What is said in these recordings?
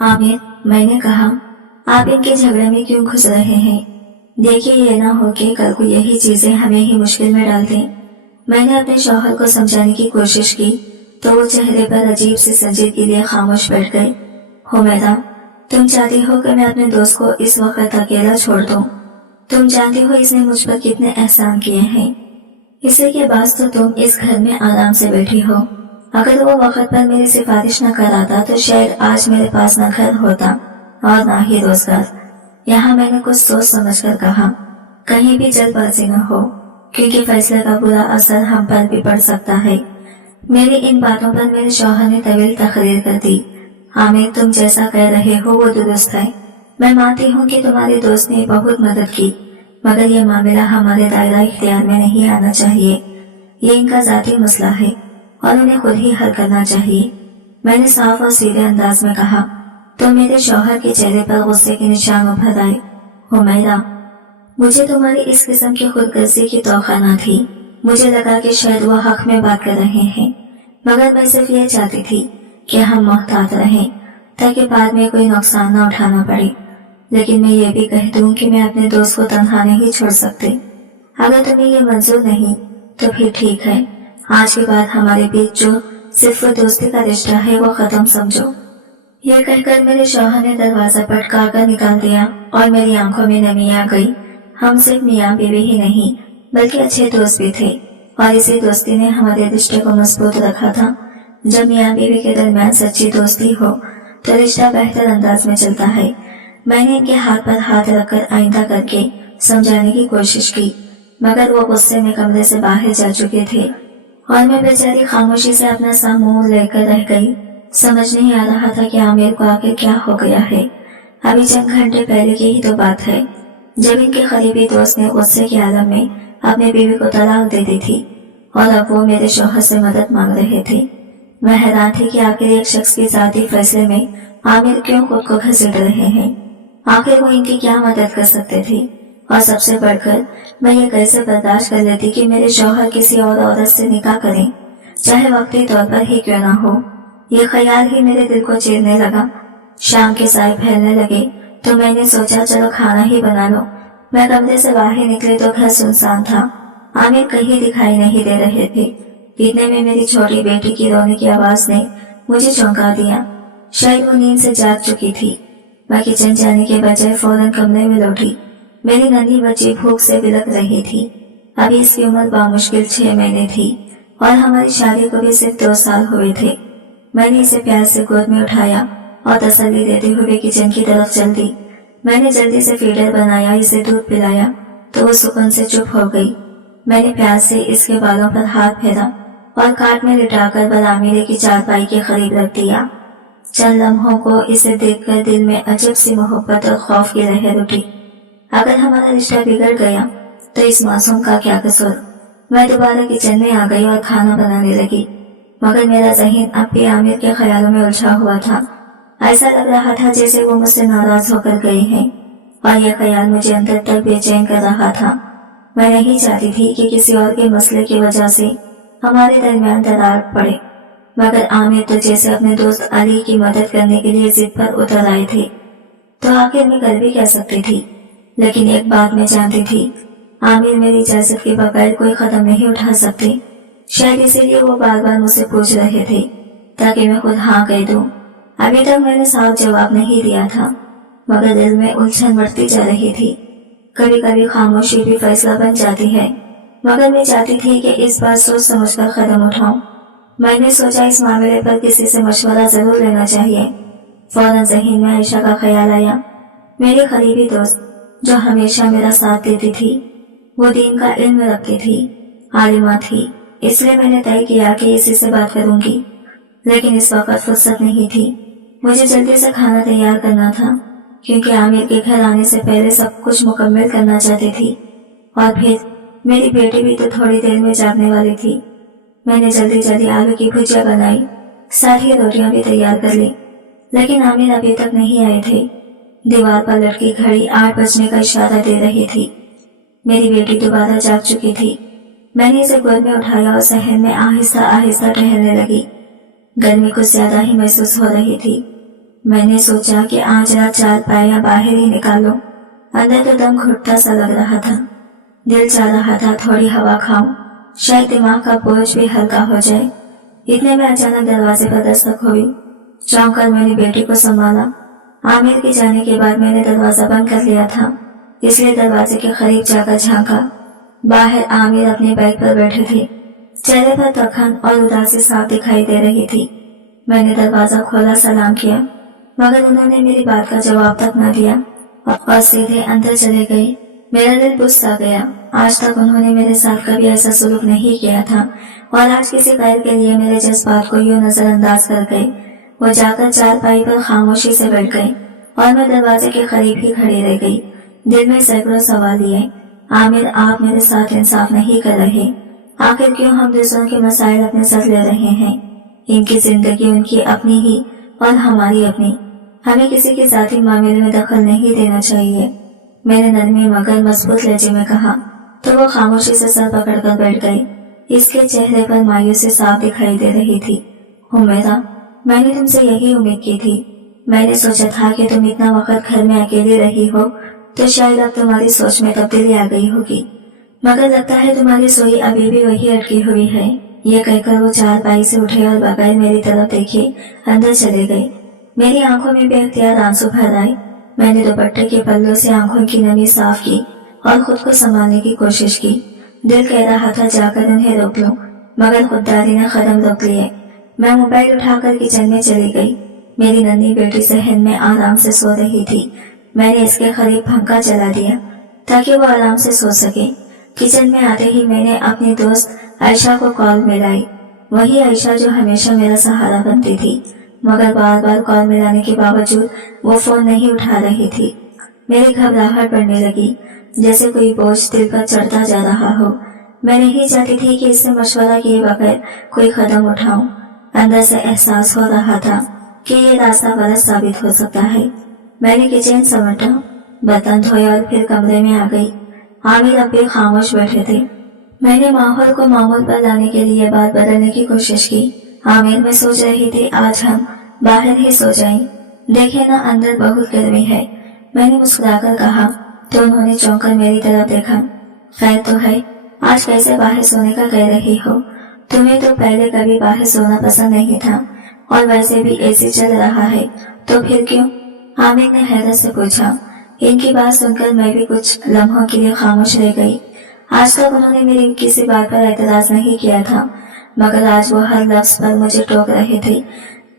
आमिर, मैंने कहा, आप इनके झगड़े में क्यों घुस रहे हैं? देखिए, ये ना हो कि कल को यही चीजें हमें ही मुश्किल में डाल दें। मैंने अपने शौहर को समझाने की कोशिश की तो वो चेहरे पर अजीब सी संजीदगी लिए खामोश बैठ गए। हुमैदा, तुम चाहती हो कि मैं अपने दोस्त को इस वक्त अकेला छोड़ दूं? तुम जानती हो इसने मुझ पर कितने एहसान किए हैं। इसी के बाद तो तुम इस घर में आराम से बैठी हो। अगर वो वक्त पर मेरी सिफारिश न कराता तो शायद आज मेरे पास न घर होता और न ही रोजगार। यहाँ मैंने कुछ सोच समझ कर कहा, कहीं भी जल्दबाजी न हो, क्योंकि फैसले का बुरा असर हम पर भी पड़ सकता है। मेरी इन बातों पर मेरे शौहर ने तवील तकरीर कर दी। आमिर, तुम जैसा कह रहे हो वो दुरुस्त है। मैं मानती हूँ कि तुम्हारे दोस्त ने बहुत मदद की, मगर ये मामला हमारे दायरा इख्तियार में नहीं आना चाहिए। ये इनका जाती मसला है और उन्हें खुद ही हल करना चाहिए। मैंने साफ और सीधे अंदाज में कहा तो मेरे शौहर के चेहरे पर गुस्से के निशान उभर आए। हुमैरा, मुझे तुम्हारी इस किस्म की खुदगर्जी की तौखा न थी। मुझे लगा कि शायद वो हक में बात कर रहे हैं, मगर मैं सिर्फ ये चाहती थी कि हम मोहतात रहें ताकि बाद में कोई नुकसान न उठाना पड़े। लेकिन मैं ये भी कह दूं कि मैं अपने दोस्त को तन्हा नहीं छोड़ सकती। अगर तुम्हें ये मंजूर नहीं तो फिर ठीक है, आज के बाद हमारे बीच जो सिर्फ दोस्ती का रिश्ता है वो खत्म समझो। यह कहकर मेरे शौहर ने दरवाजा पटका कर निकाल दिया और मेरी आंखों में नमी आ गई। हम सिर्फ मियाँ बीवी ही नहीं बल्कि अच्छे दोस्त भी थे और इसी दोस्ती ने हमारे रिश्ते को मजबूत रखा था। जब मियाँ बीवी के दरमियान सच्ची दोस्ती हो तो रिश्ता बेहतर अंदाज में चलता है। मैंने इनके हाथ पर हाथ रखकर आइंदा करके समझाने की कोशिश की, मगर वो गुस्से में कमरे से बाहर जा चुके थे और मैं बेचारी खामोशी से अपना सा मुंह लेकर रह गई। समझ नहीं आ रहा था कि आमिर को आखिर क्या हो गया है। अभी चंद घंटे पहले की ही तो बात है जब इनके करीबी दोस्त ने गुस्से के आलम में अपनी बीवी को तलाक दे दी थी और अब वो मेरे शौहर से मदद मांग रहे थे। मैं हैरान थी कि आखिर एक शख्स के जाती फैसले में आमिर क्यों खुद को घसीट रहे हैं। आखिर वो इनकी क्या मदद कर सकते थे और सबसे बढ़कर मैं ये कैसे बर्दाश्त कर लेती कि मेरे शौहर किसी और औरत से निकाह करें, चाहे वक्ती तौर पर ही क्यों ना हो। ये ख्याल ही मेरे दिल को चीरने लगा। शाम के साए फैलने लगे तो मैंने सोचा चलो खाना ही बना लो। मैं कमरे से बाहर निकली तो घर सुनसान था। आमिर कहीं दिखाई नहीं दे रहे थे। इतने में मेरी छोटी बेटी की रोने की आवाज ने मुझे चौंका दिया। शायद वो नींद से जाग चुकी थी। मैं किचन जाने के बजाय फौरन कमरे में लौटी। मेरी नन्ही बच्ची भूख से बिलख रही थी। अभी इसकी उम्र बामुश्किल 6 महीने थी और हमारी शादी को भी सिर्फ 2 साल हुए थे। मैंने इसे प्यार से गोद में उठाया और तसल्ली देते हुए किचन की तरफ चल दी। मैंने जल्दी से फीडर बनाया, इसे दूध पिलाया तो वो सुकून से चुप हो गई। मैंने प्यार से इसके बालों पर हाथ फेरा और काट में लिटाकर बरामदे की चारपाई के करीब रख दिया। चंद लम्हों को इसे देखकर दिल में अजब सी मोहब्बत और खौफ की लहर उठी। अगर हमारा रिश्ता बिगड़ गया तो इस मासूम का क्या कसूर। मैं दोबारा किचन में आ गई और खाना बनाने लगी, मगर मेरा ज़हन अब भी आमिर के ख्यालों में उलझा हुआ था। ऐसा लग रहा था जैसे वो मुझसे नाराज होकर गए हैं और यह ख्याल मुझे अंदर तक बेचैन कर रहा था। मैं नहीं चाहती थी कि किसी और के मसले की वजह से हमारे दरमियान दरार पड़े, मगर आमिर तो जैसे अपने दोस्त अली की मदद करने के लिए जिद पर उतर आए थे, तो आखिर मैं कर भी कह सकती थी। लेकिन एक बात मैं जानती थी, आमिर मेरी इजाजत के बगैर कोई कदम नहीं उठा सकते। शायद इसीलिए वो बार बार मुझसे पूछ रहे थे ताकि मैं खुद हाँ कह दूं। अभी तक मैंने साफ जवाब नहीं दिया था, मगर दिल में उलझन बढ़ती जा रही थी। कभी कभी खामोशी भी फैसला बन जाती है, मगर मैं चाहती थी कि इस बार सोच समझकर कदम उठाऊं। मैंने सोचा इस मामले पर किसी से मशवरा जरूर लेना चाहिए। फौरन ज़हन में आयशा का ख्याल आया, मेरी करीबी दोस्त जो हमेशा मेरा साथ देती थी। वो दीन का इल्म रखती थी, आलिमा थी, इसलिए मैंने तय किया कि इसी से बात करूंगी। लेकिन इस वक्त फुर्सत नहीं थी। मुझे जल्दी से खाना तैयार करना था, क्योंकि आमिर के घर आने से पहले सब कुछ मुकम्मल करना चाहती थी। और फिर मेरी बेटी भी तो थोड़ी देर में जागने वाली थी। मैंने जल्दी जल्दी आलू की भुजिया बनाई, साथ ही रोटियां भी तैयार कर ली। लेकिन आमिर अभी तक नहीं आए थे। दीवार पर लटकी घड़ी 8 बजने का इशारा दे रही थी। मेरी बेटी दोबारा जाग चुकी थी। मैंने इसे गोद में उठाया और सहन में आहिस्ता आहिस्ता टहलने लगी। गर्मी कुछ ज्यादा ही महसूस हो रही थी। मैंने सोचा कि आज रात चारपाइयां बाहर ही निकालो। अंदर तो दम घुटता सा लग रहा था। दिल चाह रहा था थोड़ी हवा खाऊं, शायद दिमाग का बोझ भी हल्का हो जाए। इतने में अचानक दरवाजे पर दस्तक हुई। चौंक कर मैंने बेटी को संभाला। आमिर के जाने के बाद मैंने दरवाजा बंद कर लिया था, इसलिए दरवाजे के करीब जाकर झांका। बाहर आमिर अपने बैग पर बैठे थे। चेहरे पर थकान और उदासी साफ दिखाई दे रही थी। मैंने दरवाजा खोला, सलाम किया, मगर उन्होंने मेरी बात का जवाब तक न दिया और सीधे अंदर चले गए। मेरा दिल बुझ सा गया। आज तक उन्होंने मेरे साथ कभी ऐसा सलूक नहीं किया था और आज किसी गैर के लिए मेरे जज्बात को यूं नजरअंदाज कर गए। वो जाकर चारपाई पर खामोशी से बैठ गए और मैं दरवाजे के करीब ही खड़ी रह गई। दिल में सैकड़ों सवाल लिए। आमिर, आप मेरे साथ इंसाफ नहीं कर रहे। आखिर क्यों हम दूसरों के मसाइल अपने साथ ले रहे हैं? इनकी जिंदगी उनकी अपनी ही और हमारी अपनी। हमें किसी के जाती मामले में दखल नहीं देना चाहिए। मैंने नरमी मगर मजबूत लहजे में कहा, तो वो खामोशी से सर पकड़कर बैठ गई। इसके चेहरे पर मायूसी साफ दिखाई दे रही थी। हुमैरा, मैंने तुमसे यही उम्मीद की थी। मैंने सोचा था कि तुम इतना वक्त घर में अकेली रही हो तो शायद अब तुम्हारी सोच में तब्दीली आ गई होगी, मगर लगता है तुम्हारी सोई अभी भी वही अटकी हुई है। ये कहकर वो चारपाई से उठे और बगैर मेरी तरफ देखे अंदर चले गए। मेरी आंखों में बेख्तियार आंसू भर आए। मैंने दुपट्टे के पल्लों से आंखों की नमी साफ की और खुद को संभालने की कोशिश की। दिल कह रहा था जाकर उन्हें रोक लूं, मगर खुददारी ने कदम रोक लिए। मैं मोबाइल उठाकर किचन में चली गई। मेरी नन्ही बेटी सहन में आराम से सो रही थी। मैंने इसके करीब पंखा चला दिया ताकि वो आराम से सो सके। किचन में आते ही मैंने अपनी दोस्त आयशा को कॉल मिलाई। वही आयशा जो हमेशा मेरा सहारा बनती थी, मगर बार बार कॉल मिलाने के बावजूद वो फोन नहीं उठा रही थी। मेरी घबराहट बढ़ने लगी, जैसे कोई बोझ दिल पर चढ़ता जा रहा हो। मैं नहीं चाहती थी कि इससे मशवरा किए बगैर कोई कदम उठाऊं। अंदर से एहसास हो रहा था कि ये रास्ता गलत साबित हो सकता है। मैंने किचन समेटा, बर्तन धोए और फिर कमरे में आ गई। आमिर अब भी खामोश बैठे थे। मैंने माहौल को मामूल पर लाने के लिए बात बदलने की कोशिश की। आमिर, मैं सोच रही थी आज हम बाहर ही सो जाएं। देखे ना, अंदर बहुत गर्मी है। मैंने मुस्कुराकर कहा तो उन्होंने चौंक कर मेरी तरफ देखा। खैर तो है, आज कैसे बाहर सोने का कह रही हो? तुम्हें तो पहले कभी बाहर सोना पसंद नहीं था और वैसे भी एसी चल रहा है, तो फिर क्यों? आमिर ने हैरत से पूछा। इनकी बात सुनकर मैं भी कुछ लम्हों के लिए खामोश रह गई। आज तक उन्होंने मेरी किसी बात पर एतराज नहीं किया था, मगर आज वो हर लफ्ज पर मुझे टोक रहे थे।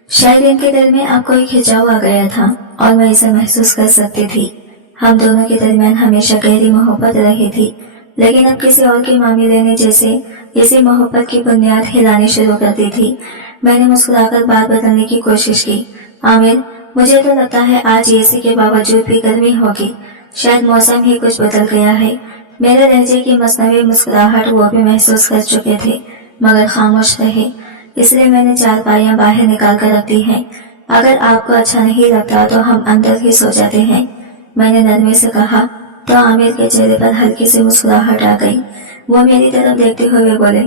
शायद इनके दिल में अब कोई खिंचाव आ गया था और मैं इसे महसूस कर सकती थी। हम दोनों के दरमियान हमेशा गहरी मोहब्बत रही थी, लेकिन अब किसी और के मामले ने जैसे इसी मोहब्बत की बुनियाद हिलानी शुरू कर दी थी। मैंने मुस्कुराकर बात बदलने की कोशिश की। आमिर, मुझे तो लगता है आज एसी के बावजूद भी गर्मी होगी। शायद मौसम ही कुछ बदल गया है। मेरे लहजे की मसनवी मुस्कुराहट वो भी महसूस कर चुके थे, मगर खामोश रहे। इसलिए मैंने चारपाइयां बाहर निकाल कर रख दी हैं। अगर आपको अच्छा नहीं लगता तो हम अंदर ही सो जाते हैं, मैंने नरमी से कहा। तो आमिर के चेहरे पर हल्की सी मुस्कुराहट आ गई। वो मेरी तरफ देखते हुए बोले,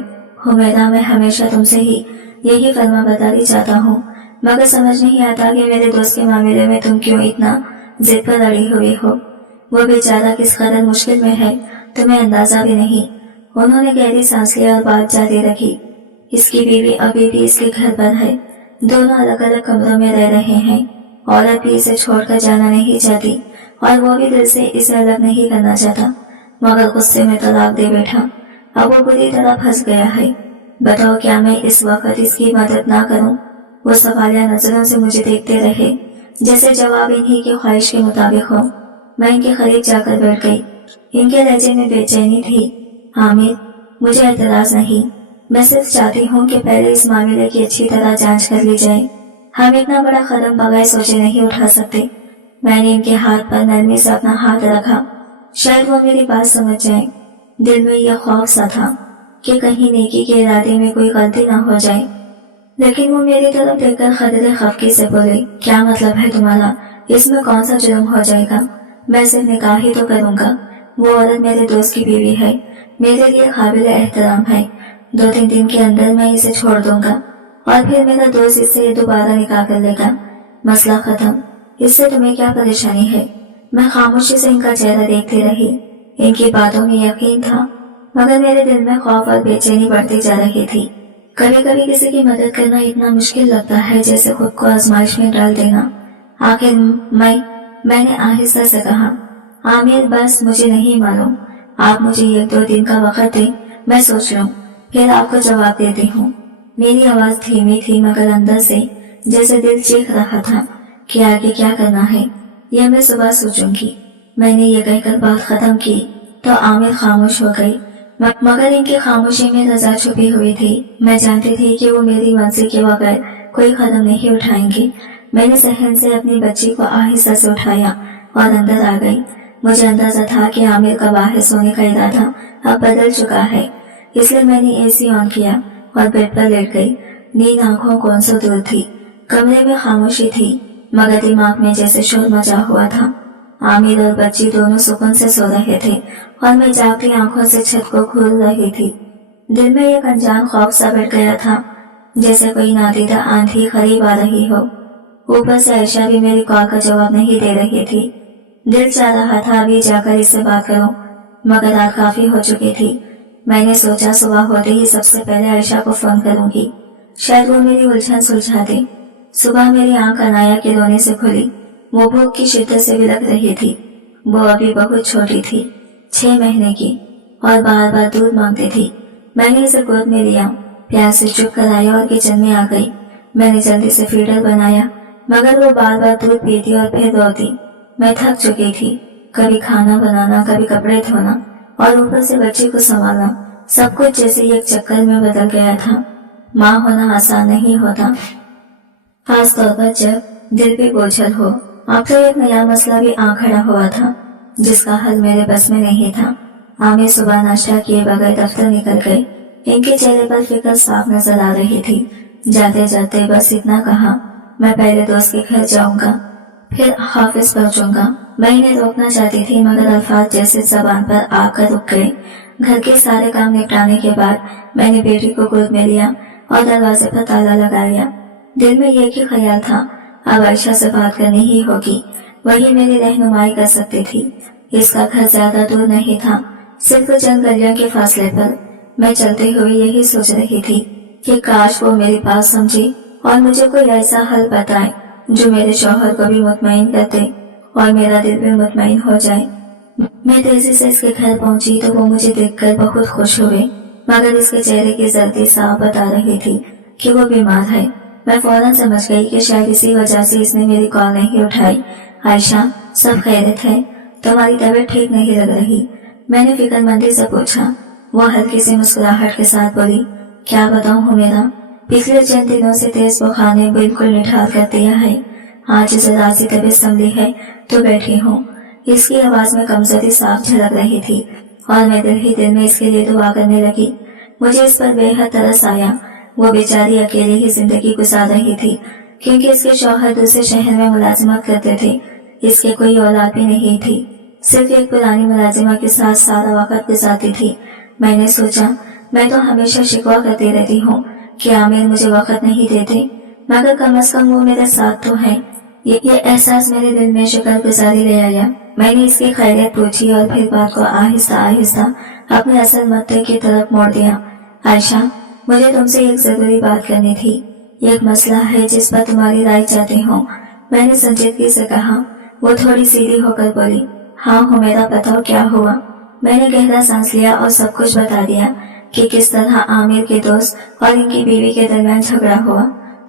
हुमैरा, मैं हमेशा तुमसे ही यही फरमा बताना चाहता हूँ, मगर समझ नहीं आता कि मेरे दोस्त के मामले में तुम क्यों इतना जिद पर अड़ी हुई हो। वो बेचारा किस कदर मुश्किल में है तुम्हें अंदाजा भी नहीं। उन्होंने गहरी सांस ली और बात जारी रखी। इसकी बीवी अभी भी इसके घर पर है। दोनों अलग अलग कमरों में रह रहे हैं। औरत भी इसे छोड़कर जाना नहीं चाहती और वो भी दिल से इसे अलग नहीं करना चाहता, मगर गुस्से में तलाक दे बैठा। अब वो बुरी तरह फंस गया है। बताओ, क्या मैं इस वक्त इसकी मदद ना करूं? वो सवालिया नजरों से मुझे देखते रहे, जैसे जवाब इन्हीं की ख्वाहिश के मुताबिक हो। मैं इनके करीब जाकर बैठ गई। इनके लहजे में बेचैनी थी। आमिर, मुझे एतराज नहीं, मैं सिर्फ चाहती हूँ कि पहले इस मामले की अच्छी तरह जांच कर ली जाए। हम इतना बड़ा कदम बगैर सोचे नहीं उठा सकते। मैंने इनके हाथ पर नरमी से अपना हाथ रखा, शायद वो मेरी बात समझ जाए। दिल में यह खौफ सा था कि कहीं नेकी के इरादे में कोई गलती ना हो जाए, लेकिन वो मेरी तरफ देखकर खतरे खफकी से बोले, क्या मतलब है तुम्हारा? इसमें कौन सा जुर्म हो जाएगा? मैं सिर्फ निकाह ही तो करूंगा। वो औरत मेरे दोस्त की बीवी है, मेरे लिए काबिल एहतराम है। 2-3 दिन के अंदर मैं इसे छोड़ दूंगा और फिर मेरा दोस्त इससे दोबारा निकाह कर लेगा। मसला खत्म, इससे तुम्हें क्या परेशानी है? मैं खामोशी से इनका चेहरा देखती रही। इनकी बातों में यकीन था, मगर मेरे दिल में खौफ और बेचैनी बढ़ती जा रही थी। कभी कभी किसी की मदद करना इतना मुश्किल लगता है जैसे खुद को आजमाइश में डाल देना। आखिर मैंने आहिस्ता से कहा, आमिर बस मुझे नहीं मालूम, आप मुझे 1-2 दिन का वक्त दें, मैं सोच लूं, फिर आपको जवाब देती हूँ। मेरी आवाज धीमी थी मगर अंदर से जैसे दिल चीख रहा था कि आगे क्या करना है यह मैं सुबह सोचूंगी। मैंने ये कहकर बात खत्म की तो आमिर खामोश हो गई, मगर इनकी खामोशी में रजा छुपी हुई थी। मैं जानती थी कि वो मेरी मर्जी के बगैर कोई कदम नहीं उठाएंगे। मैंने सहन से अपनी बच्ची को आहिस्ता से उठाया और अंदर आ गई। मुझे अंदाजा था कि आमिर का बाहर सोने का इरादा अब बदल चुका है, इसलिए मैंने एसी ऑन किया और बेड पर लेट गई। नींद आंखों कौन सा दूर थी। कमरे में खामोशी थी मगर दिमाग में जैसे शोर मचा हुआ था। आमिर और बच्ची दोनों सुकून से सो रहे थे और मैं जागती आंखों से छत को घूर रही थी। दिल में एक अनजान खौफ सा बैठ गया था, जैसे कोई नादीदा आंधी करीब आ रही हो। ऊपर से आयशा भी मेरी कॉल का जवाब नहीं दे रही थी। दिल चाह रहा था अभी जाकर इससे बात करूं, मगर रात काफी हो चुकी थी। मैंने सोचा सुबह होते ही सबसे पहले आयशा को फोन करूंगी, शायद वो मेरी उलझन सुलझा दे। सुबह मेरी आंख अनाया के रोने से खुली। वो भूख की शिद्दत से बिलख रही थी। वो अभी बहुत छोटी थी, 6 महीने की, और बार बार दूध मांगती थी। मैंने इसे गोद में लिया, प्यार से चुप कराया और किचन में आ गई। मैंने जल्दी से फीडर बनाया मगर वो बार बार दूध पीती और फिर रोती। मैं थक चुकी थी, कभी खाना बनाना, कभी कपड़े धोना और ऊपर से बच्ची को संभालना, सब कुछ जैसे एक चक्कर में बदल गया था। माँ होना आसान नहीं होता, खास तौर पर जब दिल भी बोझल हो। अब तो एक नया मसला भी आ खड़ा हुआ था जिसका हल मेरे बस में नहीं था। आमिर सुबह नाश्ता किए बगैर दफ्तर निकल गए। इनके चेहरे पर फिक्र साफ नजर आ रही थी। जाते जाते बस इतना कहा, मैं पहले दोस्त के घर जाऊंगा, फिर ऑफिस पहुंचूंगा। मैं इन्हें रोकना चाहती थी मगर अल्फाज जैसे जबान पर आकर रुक गए। घर के सारे काम निपटाने के बाद मैंने बेटी को गोद में लिया और दरवाजे पर ताला लगा लिया। दिल में एक ही ख्याल था, अब आयशा से बात करनी ही होगी, वही मेरी रहनुमाई कर सकती थी। इसका घर ज्यादा दूर नहीं था, सिर्फ चंद गलियों के फासले पर। मैं चलते हुए यही सोच रही थी कि काश वो मेरी बात समझे और मुझे कोई ऐसा हल बताए जो मेरे शौहर को भी मुतमईन कर दे और मेरा दिल भी मुतमईन हो जाए। मैं तेजी से इसके घर पहुंची तो वो मुझे देखकर बहुत खुश हुए, मगर इसके चेहरे की जल्दी साफ बता रही थी कि वो बीमार है। मैं फौरन समझ गई कि शायद इसी वजह से इसने मेरी कॉल नहीं उठाई। आयशा, सब खैरियत है? तुम्हारी तबीयत ठीक नहीं लग रही? मैंने फिक्रमंदी से पूछा। वो हल्की सी मुस्कुराहट के साथ बोली, क्या बताऊं हुमैरा, पिछले चंद दिनों से तेज बुखार ने बिल्कुल निठार कर दिया है। आज जरा सी तबीयत संभली है तो बैठी हूँ। इसकी आवाज में कमजोरी साफ झलक रही थी और मैं दिल ही दिल में इसके लिए दुआ करने लगी। मुझे इस पर बेहद तरस आया। वो बेचारी अकेले ही जिंदगी गुजार रही थी क्योंकि इसके शौहर दूसरे शहर में मुलाजिमत करते थे। इसके कोई औलाद भी नहीं थी, सिर्फ एक पुरानी मुलाजिमा के साथ सारा वक्त गुजारती थी। मैंने सोचा, मैं तो हमेशा शिकवा करती रहती हूँ कि आमिर मुझे वक्त नहीं देते, मगर कम से कम वो मेरे साथ तो है। ये एहसास मेरे दिल में शुक्रगुजारी ले आया। मैंने इसकी खैरियत पूछी और फिर बात को आहिस्ता आहिस्ता अपने असल मुद्दे की तरफ मोड़ दिया। आयशा, मुझे तुमसे एक जरूरी बात करनी थी। एक मसला है जिस पर तुम्हारी राय चाहती हूँ। मैंने संजीदगी से कहा। वो थोड़ी सीधी होकर बोली, हाँ हुमैरा, बताओ क्या हुआ। मैंने गहरा सांस लिया और सब कुछ बता दिया कि किस तरह आमिर के दोस्त और इनकी बीवी के दरमियान झगड़ा हुआ,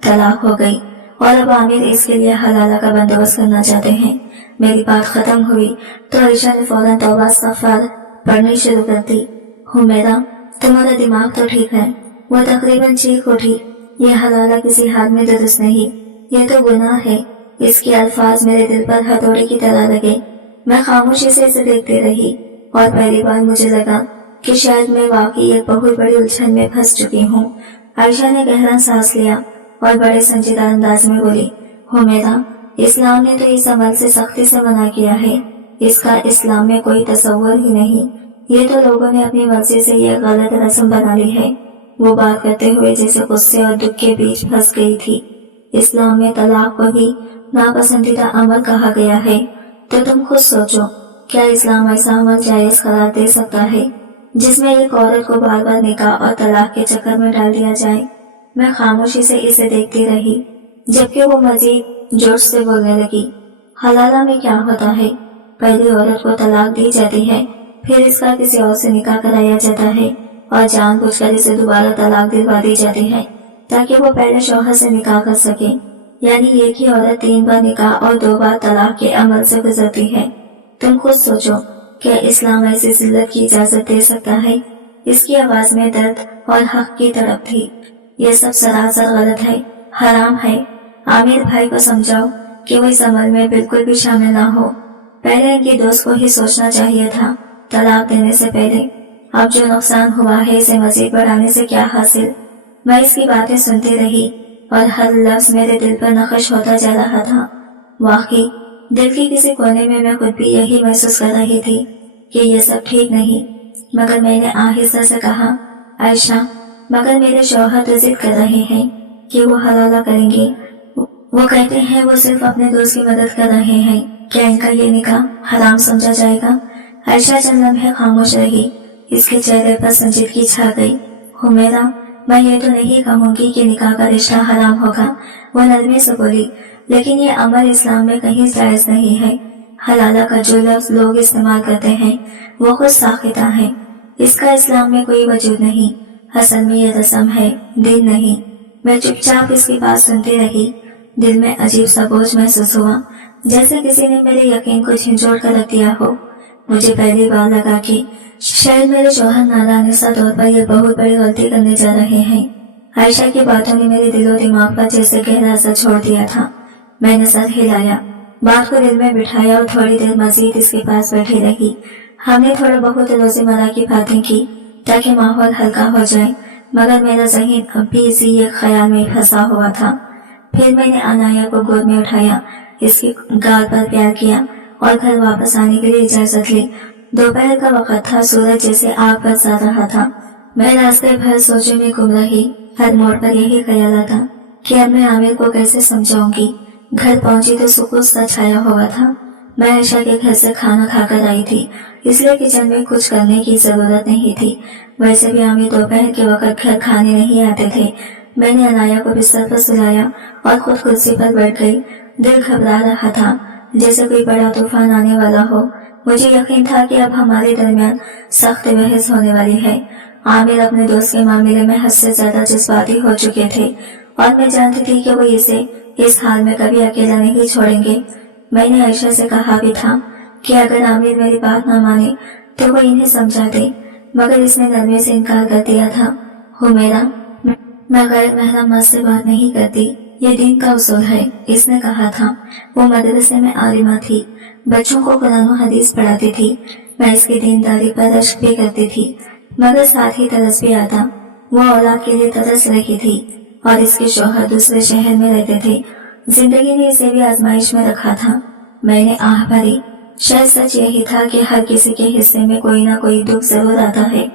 तलाक हो गई और अब आमिर इसके लिए हलाला का बंदोबस्त करना चाहते हैं। मेरी बात खत्म हुई तो आयशा ने फौरन तौबा इस्तग़फ़ार पढ़नी शुरू कर दी। हुमैरा, तुम्हारा दिमाग तो ठीक है? वो तकरीबन चीख उठी, ये हलाला किसी हाल में दुरुस्त नहीं, ये तो गुनाह है। इसके अल्फाज मेरे दिल पर हथौड़े की तरह लगे। मैं खामोशी से इसे देखती रही और पहली बार मुझे लगा कि शायद मैं वाकई एक बहुत बड़ी उलझन में फंस चुकी हूँ। आयशा ने गहरा सांस लिया और बड़े संजीदा अंदाज में बोली, हुमैरा, इस्लाम ने तो इस अमल से सख्ती से मना किया है। इसका इस्लाम में कोई तसव्वुर ही नहीं। ये तो लोगों ने अपनी मर्जी से यह गलत रस्म बना ली है। वो बात करते हुए जैसे गुस्से और दुख के बीच फंस गई थी। इस्लाम में तलाक को ही नापसंदीदा अमल कहा गया है, तो तुम खुद सोचो, क्या इस्लाम ऐसा अमल जायज करार दे सकता है जिसमें एक औरत को बार बार निकाह और तलाक के चक्कर में डाल दिया जाए। मैं खामोशी से इसे देखती रही, जबकि वो मजीद जोश से बोलने लगी। हलाला में क्या होता है, पहली औरत को तलाक दी जाती है, फिर इसका किसी और से निकाह कराया जाता है और जानबूझकर इसे दोबारा तलाक दिलवा दी जाती है ताकि वो पहले शौहर से निकाह कर सके। यानी एक ही औरत 3 बार निकाह और 2 बार तलाक के अमल से गुजरती है। तुम खुद सोचो, क्या इस्लाम ऐसी जिल्लत की इजाजत दे सकता है? इसकी आवाज में दर्द और हक की तड़प थी। यह सब सरासर गलत है, हराम है। आमिर भाई को समझाओ कि वो इस अमल में बिल्कुल भी शामिल ना हो। पहले इनकी दोस्त को ही सोचना चाहिए था तलाक देने से पहले। अब जो नुकसान हुआ है इसे मजीद बढ़ाने से क्या हासिल। मैं इसकी बातें सुनती रही और हर लफ्ज मेरे दिल पर नक्श होता जा रहा था। वाकई दिल के किसी कोने में मैं खुद भी यही महसूस कर रही थी कि ये सब ठीक नहीं। मगर मैंने आहिस्ता से कहा, आयशा, मगर मेरे शौहर तो जिद कर रहे हैं कि वो हलाला करेंगे। वो कहते हैं वो सिर्फ अपने दोस्त की मदद कर रहे हैं, क्या इनका ये निकाह हराम समझा जाएगा? आयशा चंद लम्हे खामोश रही। इसके चेहरे पर संजीदगी छा गई। हुमैरा, मैं ये तो नहीं कहूंगी कि निकाह का रिश्ता हराम होगा, वो नरमी से बोली, लेकिन ये अमल इस्लाम में कहीं जायज नहीं है। हलाला का जो लफ्ज लोग इस्तेमाल करते हैं वो खुद साखिता है। इसका इस्लाम में कोई वजूद नहीं। असल में ये रस्म है, दिन नहीं। मैं चुपचाप इसकी बात सुनती रही। दिल में अजीब सा बोझ महसूस हुआ, जैसे किसी ने मेरे यकीन को झिझोड़ कर रख दिया हो। मुझे पहली बार लगा कि शायद मेरे शौहर नादानिसा तौर पर यह बहुत बड़ी गलती करने जा रहे हैं। आयशा की बातों ने मेरे दिलो दिमाग पर जैसे गहरा असर छोड़ दिया था। मैंने सर हिलाया, बात को दिल में बिठाया और थोड़ी देर मजीद इसके पास बैठी रही। हमने थोड़ा बहुत रोजमर्रा की बातें की ताकि माहौल हल्का हो जाए, मगर मेरा ज़हन अब भी इसी एक ख्याल में फंसा हुआ था। फिर मैंने अनाया को गोद में उठाया, इसकी गाल पर प्यार किया और घर वापस आने के लिए इजाजत ली। दोपहर का वक्त था, सूरज जैसे आग बरसा रहा था। मैं रास्ते भर सोचे में गुम रही। हर मोड़ पर यही ख्याल आता कि अब मैं आमिर को कैसे समझाऊंगी। घर पहुंची तो सुकून सा छाया हुआ था। मैं आयशा के घर से खाना खाकर आई थी, इसलिए किचन में कुछ करने की जरूरत नहीं थी। वैसे भी आमिर दोपहर के वक्त घर खाने नहीं आते थे। मैंने अनाया को बिस्तर पर सुलाया और खुद कुर्सी पर बैठ गई। दिल घबरा रहा था, जैसे कोई बड़ा तूफान आने वाला हो। मुझे यकीन था कि अब हमारे दरमियान सख्त बहस होने वाली है। आमिर अपने दोस्त के मामले में हद से ज्यादा जज्बाती हो चुके थे और मैं जानती थी कि वो इसे इस हाल में कभी अकेला नहीं छोड़ेंगे। मैंने आयशा से कहा भी था कि अगर आमिर मेरी बात न माने तो वो इन्हें समझा दे, मगर इसने नरमी से इनकार कर दिया था। हुमैरा, मैं गैर महरम मर्द से बात नहीं करती, ये दीन का उसूल है, इसने कहा था। वो मदरसे में आलिमा थी, बच्चों को कुरान और हदीस पढ़ाती थी। मैं इसकी दीनदारी पर रश्क भी करती थी, मगर साथ ही तरस भी आता। वो औलाद के लिए तरस रही थी और इसके शौहर दूसरे शहर में रहते थे। जिंदगी ने इसे भी आजमाइश में रखा था। मैंने आह भरी। शायद सच यही था कि हर किसी के हिस्से में कोई ना कोई दुख जरूर आता है।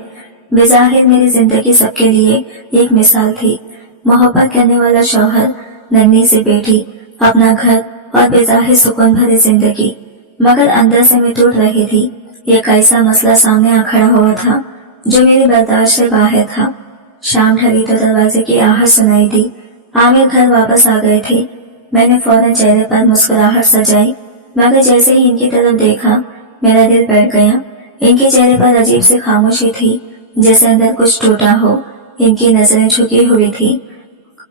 बेजाहिर मेरी जिंदगी सबके लिए एक मिसाल थी। मोहब्बत करने वाला शौहर, नन्ही सी बेटी, अपना घर और बेजाहिर सुकून भरी जिंदगी। मगर अंदर से मैं टूट रही थी। एक ऐसा मसला सामने आ खड़ा हुआ था जो मेरी बर्दाश्त से बाहर था। शाम ढली तो दरवाजे की आहट सुनाई दी। आमिर घर वापस आ गए थे। मैंने फौरन चेहरे पर मुस्कुराहट सजाई, मगर जैसे ही इनकी तरफ देखा मेरा दिल बैठ गया। इनके चेहरे पर अजीब सी खामोशी थी, जैसे अंदर कुछ टूटा हो। इनकी नजरें झुकी हुई थी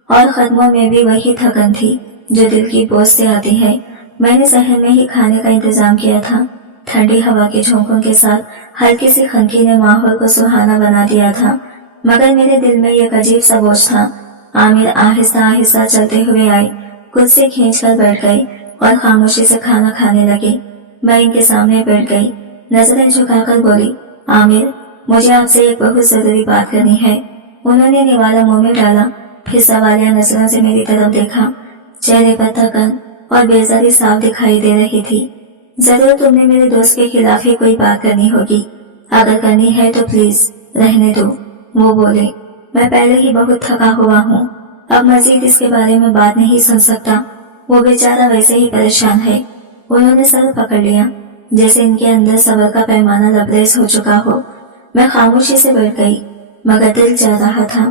और कदमों में भी वही थकन थी जो दिल की बोझ से आती है। मैंने सहन में ही खाने का इंतजाम किया था। ठंडी हवा के झोंकों के साथ हल्की सी खनकी ने माहौल को सुहाना बना दिया था, मगर मेरे दिल में एक अजीब सा बोझ था। आमिर आहिस्ता आहिस्ता चलते हुए आए, कुर्सी खींचकर बैठ गए और खामोशी से खाना खाने लगे। मैं इनके सामने बैठ गई, नजरें झुकाकर बोली, आमिर, मुझे आपसे एक बहुत जरूरी बात करनी है। उन्होंने निवाला मुंह में डाला, फिर सवालिया नजरों से मेरी तरफ देखा। चेहरे पर थकन और बेजारी साफ दिखाई दे रही थी। जरूर तुमने मेरे दोस्त के खिलाफ ही कोई बात करनी होगी। अगर करनी है तो प्लीज रहने दो, वो बोले। मैं पहले ही बहुत थका हुआ हूँ, अब मजीद इसके बारे में बात नहीं सुन सकता। वो बेचारा वैसे ही परेशान है। उन्होंने सर पकड़ लिया, जैसे इनके अंदर सब्र का पैमाना लबरेज हो चुका हो। मैं खामोशी से बैठ गई, मगर दिल चाह रहा था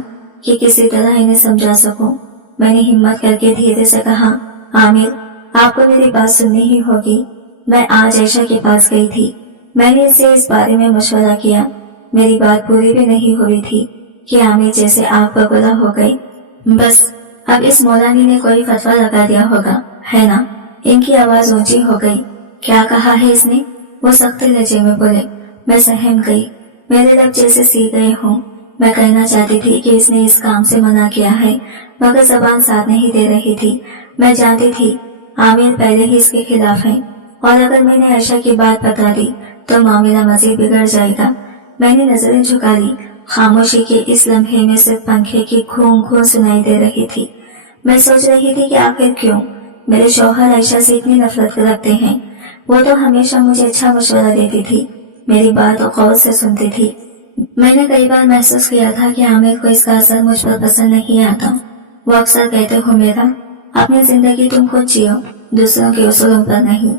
कि किसी तरह इन्हें समझा सकूं। मैंने हिम्मत करके धीरे से कहा, आमिर, आपको मेरी बात सुननी ही होगी। मैं आज आयशा के पास गई थी। मैंने इससे इस बारे में मशवरा किया। मेरी बात पूरी भी नहीं हुई थी कि आमिर जैसे आग बबूला हो गई। बस अब इस मौलानी ने कोई फतवा लगा दिया होगा, है ना? इनकी आवाज ऊंची हो गई। क्या कहा है इसने? वो सख्त लहजे में बोले। मैं सहम गई, मेरे लब जैसे सीख गए हों। मैं कहना चाहती थी कि इसने इस काम से मना किया है, मगर जबान साथ नहीं दे रही थी। मैं जानती थी आमिर पहले ही इसके खिलाफ है, और अगर मैंने आयशा की बात बता दी तो मामला मजीद बिगड़ जाएगा। मैंने नजरें झुका ली। खामोशी के इस लम्हे में सिर्फ पंखे की घूं घूं सुनाई दे रही थी। मैं सोच रही थी कि आखिर क्यों मेरे शौहर आयशा से इतनी नफरत रखते हैं। वो तो हमेशा मुझे अच्छा मशवरा देती थी, मेरी बात गौर से सुनती थी। मैंने कई बार महसूस किया था कि आमिर को इसका असर मुझ पर पसंद नहीं आता। वो अक्सर कहते हो, मेरा अपनी जिंदगी तुम खुद जियो, दूसरों के उसूलों पर नहीं।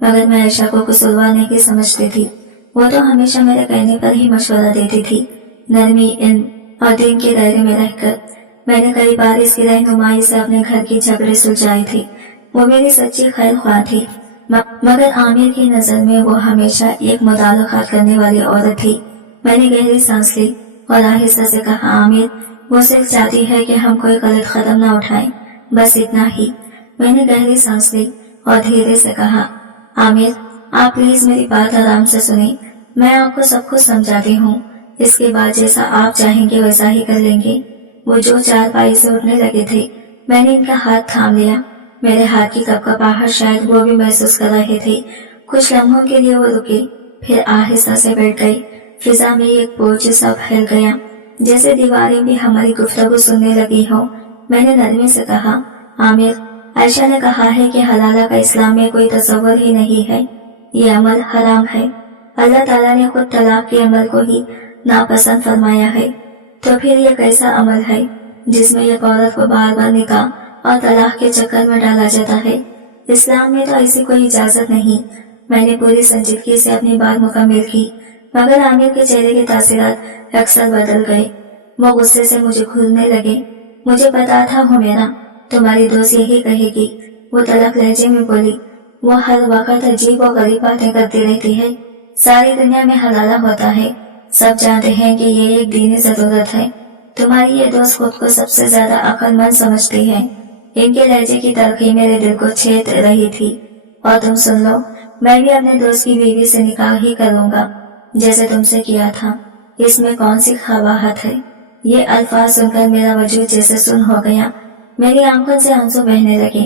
मगर मैं आयशा को कसूरवार नहीं समझती थी। वो तो हमेशा मेरे कहने पर ही मशवरा देती थी। नरमी, इल्म और दीन के दायरे में रहकर मैंने कई बार इसकी रहनुमाई से अपने घर की झगड़े सुलझाई थी। वो मेरी सच्ची खैर ख्वाह थी, मगर आमिर की नजर में वो हमेशा एक मुदालखात करने वाली औरत थी। मैंने गहरी सांस ली और आहिस्ता से कहा, आमिर, वो सिर्फ चाहती है कि हम कोई गलत कदम न उठाएं, बस इतना ही। मैंने गहरी सांस ली और धीरे से कहा, आमिर, आप प्लीज मेरी बात आराम से सुने। मैं आपको सब कुछ समझाती हूँ। इसके बाद जैसा आप चाहेंगे वैसा ही कर लेंगे। वो जो चारपाई से उठने लगे थे, मैंने इनका हाथ थाम लिया। मेरे हाथ की कपकपाहट शायद वो भी महसूस कर रहे थे। कुछ लम्हों के लिए वो रुके, फिर आहिस्ता से बैठ गए। फिजा में एक बोझ सा फैल गया, जैसे दीवारें भी हमारी गुफ्तगू सुनने लगी हो। मैंने नरमी से कहा, आमिर, आयशा ने कहा है कि हलाला का इस्लाम में कोई तसव्वुर ही नहीं है, ये अमल हराम है। अल्लाह ताला ने खुद तलाक के अमल को ही नापसंद फरमाया है, तो फिर ये कैसा अमल है जिसमें एक औरत को बार बार निकाह और तलाक के चक्कर में डाला जाता है? इस्लाम में तो ऐसी कोई इजाजत नहीं। मैंने पूरी संजीदगी से अपनी बात मुकम्मल की, मगर आमिर के चेहरे के तासीरात अक्सर बदल गए। वो गुस्से से मुझे घूरने लगे। मुझे पता था हुमैरा, तुम्हारी दोस्त यही कहेगी। वो तलख लहजे में बोली, वो हर वक्त अजीब और गरीब बातें करती रहती है। सारी दुनिया में हलाला होता है, सब जानते हैं कि ये एक दीनी जरूरत है। तुम्हारी ये दोस्त खुद को सबसे ज्यादा अक्लमंद समझती है। इनके लहजे की तलखी मेरे दिल को छेद रही थी। और तुम सुन लो, मैं भी अपने दोस्त की बीवी से निकाह ही करूंगा, जैसे तुमसे किया था। इसमें कौन सी खवाहत है? ये अल्फाज सुनकर मेरा वजूद जैसे सुन हो गया। मेरी आंखों से आंसू बहने लगे,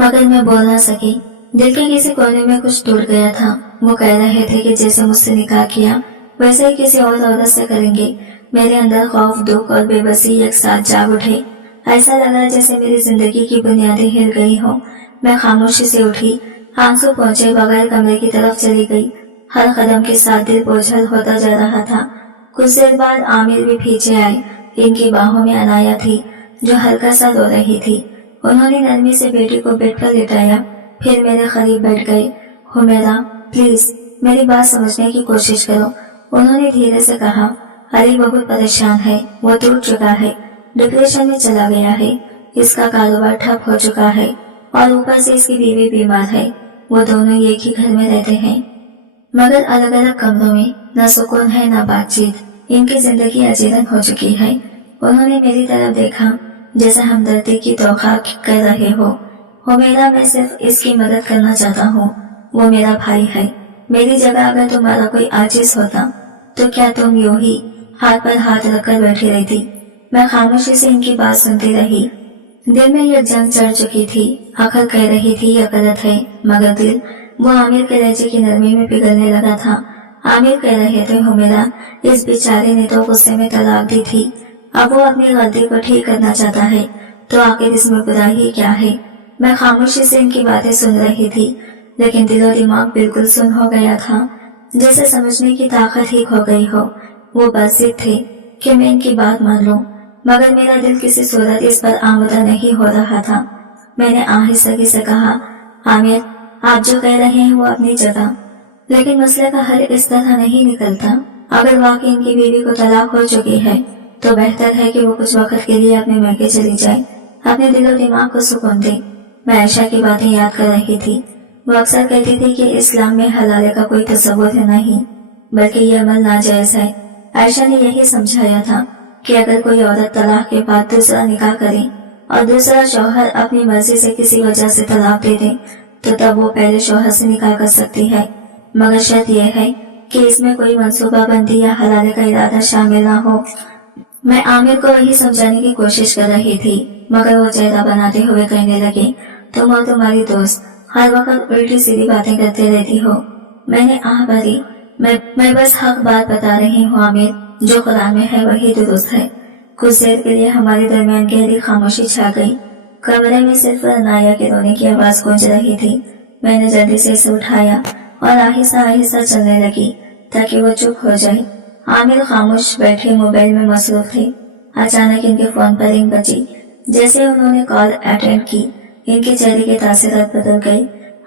मगर मैं बोल न सकी। दिल के किसी कोने में कुछ टूट गया था। वो कह रहे थे कि जैसे मुझसे निकाह किया वैसे ही किसी और औरत से करेंगे। मेरे अंदर खौफ, दुख और बेबसी एक साथ जाग उठे। ऐसा लगा जैसे मेरी जिंदगी की बुनियादें हिल गई हो। मैं खामोशी से उठी, आंसू पहुंचे बगैर कमरे की तरफ चली गई। हर कदम के साथ दिल बोझल होता जा रहा था। कुछ देर बाद आमिर भी पीछे आए। इनकी बाहों में अनाया थी, जो हल्का सा रो रही थी। उन्होंने नरमी से बेटी को बेड पर लिटाया, फिर मेरे करीब बैठ गए। हुमैरा, प्लीज मेरी बात समझने की कोशिश करो, उन्होंने धीरे से कहा। अली बहुत परेशान है, वो टूट चुका है, डिप्रेशन में चला गया है, इसका कारोबार ठप हो चुका है, और ऊपर से इसकी बीवी बीमार है। वो दोनों एक ही घर में रहते हैं, मगर अलग अलग कमरों में। न सुकून है न बातचीत। इनकी जिंदगी अजीरन हो चुकी है। उन्होंने मेरी तरफ देखा, जैसे हमदर्दी की तोखा कर रहे हो। हुमैरा, मैं सिर्फ इसकी मदद करना चाहता हूँ। वो मेरा भाई है। मेरी जगह अगर तुम्हारा कोई आजिज होता तो क्या तुम यूं ही हाथ पर हाथ रखकर बैठी रहती? मैं खामोशी से इनकी बात सुनती रही। दिल में यह जंग चढ़ चुकी थी। अकल कह रही थी यह गलत है, मगर दिल वो आमिर के लहजे की नरमी में पिघलने लगा था। आमिर कह रहे थे, हुमैरा, इस बेचारे ने तो गुस्से में तलाक दी थी, अब वो अपनी गलती को ठीक करना चाहता है, तो आखिर इसमें बुराई क्या है? मैं खामोशी से इनकी बातें सुन रही थी, लेकिन दिलो दिमाग बिल्कुल सुन हो गया था, जैसे समझने की ताकत ही खो गई हो। वो बज़िद थे कि मैं इनकी बात मान लूं, मगर मेरा दिल किसी सूरत इस पर आमदा नहीं हो रहा था। میں نے آہستگی سے کہا، عامر آپ جو کہہ رہے ہیں وہ اپنی جگہ، لیکن مسئلے کا حل اس طرح نہیں نکلتا۔ اگر واقعی ان کی بیوی کو طلاق ہو چکی ہے تو بہتر ہے کہ وہ کچھ وقت کے لیے اپنے میکے چلی جائے، اپنے دل و دماغ کو سکون دے۔ میں عائشہ کی باتیں یاد کر رہی تھی۔ وہ اکثر کہتی تھی کہ اسلام میں حلالے کا کوئی تصور ہے نہیں، بلکہ یہ عمل ناجائز ہے۔ عائشہ نے یہی سمجھایا تھا کہ اگر کوئی عورت طلاق کے بعد دوسرا نکاح کرے اور دوسرا شوہر اپنی مرضی سے کسی وجہ سے طلاق دے دے تو تب وہ پہلے شوہر سے نکاح کر سکتی ہے، مگر شرط یہ ہے کہ اس میں کوئی منصوبہ بندی یا حلالے کا ارادہ شامل نہ ہو۔ میں عامر کو وہی سمجھانے کی کوشش کر رہی تھی، مگر وہ چہرہ بناتے ہوئے کہنے لگے، تم اور تمہاری دوست ہر وقت الٹی سیدھی باتیں کرتے رہتی ہو۔ میں نے آہ بھری، میں بس حق بات بتا رہی ہوں عامر، جو قرآن میں ہے وہی درست ہے۔ کچھ دیر کے لیے ہمارے درمیان گہری خاموشی چھا گئی۔ کمرے میں صرف نایا کے رونے کی آواز گونج رہی تھی۔ میں نے جلدی سے اسے اٹھایا اور آہستہ آہستہ چلنے لگی تاکہ وہ چپ ہو جائے۔ عامر خاموش بیٹھے موبائل میں مصروف تھے۔ اچانک ان کے فون پر رنگ بجی۔ جیسے انہوں نے کال اٹینڈ کی، ان کے چہرے کے تاثرات بدل گئے،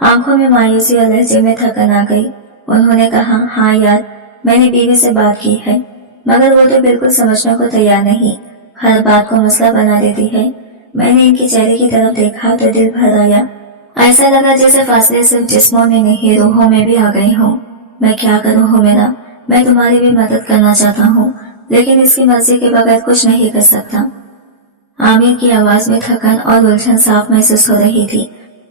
آنکھوں میں مایوسی اور لہجے میں تھکن آ گئی۔ انہوں نے کہا، ہاں یار، میں نے بیوی سے بات کی ہے، مگر وہ تو بالکل سمجھنے کو تیار نہیں، ہر بات کو مسئلہ بنا دیتی ہے۔ میں نے ان کے چہرے کی طرف دیکھا تو دل بھر آیا۔ ایسا لگا جیسے فاصلے صرف جسموں میں نہیں روحوں میں بھی آ گئے ہوں۔ میں کیا کروں ہو میرا، میں تمہاری بھی مدد کرنا چاہتا ہوں، لیکن اس کی مرضی کے بغیر کچھ نہیں کر سکتا۔ عامر کی آواز میں تھکن اور الجھن صاف محسوس ہو رہی تھی۔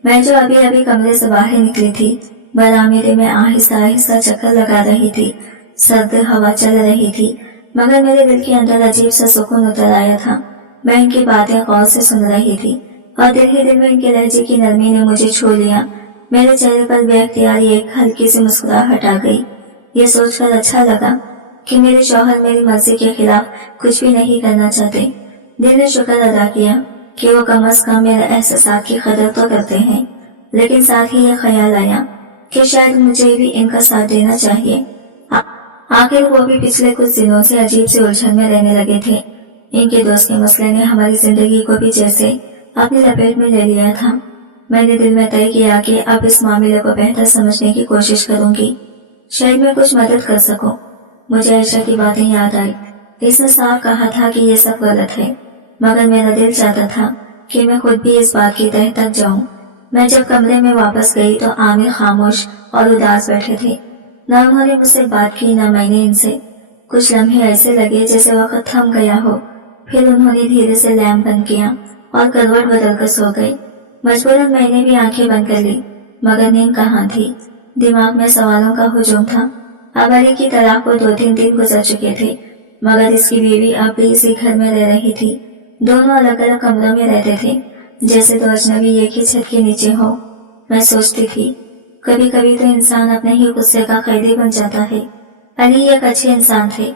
میں جو ابھی کمرے سے باہر نکلی تھی، برآمدے میں آہستہ آہستہ چکر لگا رہی تھی۔ سرد ہوا چل رہی تھی، مگر میرے دل کے اندر عجیب سا سکون اتر آیا تھا۔ میں ان کی باتیں غور سے سن رہی تھی اور دل ہی دل میں ان کے لہجے کی نرمی نے مجھے چھو لیا۔ میرے چہرے پر بے اختیاری ایک ہلکی سی مسکراہٹ آ گئی۔ یہ سوچ کر اچھا لگا کہ میرے شوہر میری مرضی کے خلاف کچھ بھی نہیں کرنا چاہتے۔ دل نے شکر ادا کیا کہ وہ کم از کم میرے احساسات کی قدر تو کرتے ہیں، لیکن ساتھ ہی یہ خیال آیا کہ شاید مجھے بھی ان کا ساتھ دینا چاہیے۔ آخر وہ بھی پچھلے کچھ دنوں سے عجیب سی الجھن میں رہنے لگے تھے۔ ان کے دوست کے مسئلے نے ہماری زندگی کو بھی جیسے اپنی لپیٹ میں لے لیا تھا۔ میں نے دل میں طے کیا کہ اب اس معاملے کو بہتر سمجھنے کی کوشش کروں گی، شاید میں کچھ مدد کر سکوں۔ مجھے عائشہ کی باتیں یاد آئی۔ اس نے صاف کہا تھا کہ یہ سب غلط ہے، مگر میرا دل چاہتا تھا کہ میں خود بھی اس بات کی تہ تک جاؤں۔ میں جب کمرے میں واپس گئی تو عامر خاموش اور اداس بیٹھے تھے۔ نہ انہوں نے مجھ سے بات کی، نہ میں نے ان سے۔ کچھ لمحے ایسے لگے جیسے وقت تھم گیا ہو، پھر انہوں نے دھیرے سے لیمپ بند کیا اور کروٹ بدل کر سو گئے۔ مجبوراً میں نے بھی آنکھیں بند کر لی، مگر نیند کہاں تھی۔ دماغ میں سوالوں کا ہجوم تھا۔ اب علی کی طلاق کو 2-3 دن گزر چکے تھے، مگر اس کی بیوی اب بھی اسی گھر میں رہ رہی تھی۔ دونوں الگ الگ کمروں میں رہتے تھے، جیسے دو اجنبی ایک ہی چھت کے نیچے ہو۔ میں سوچتی تھی، کبھی کبھی تو انسان اپنے ہی غصے کا قیدی بن جاتا ہے۔ علی ایک اچھے انسان تھے،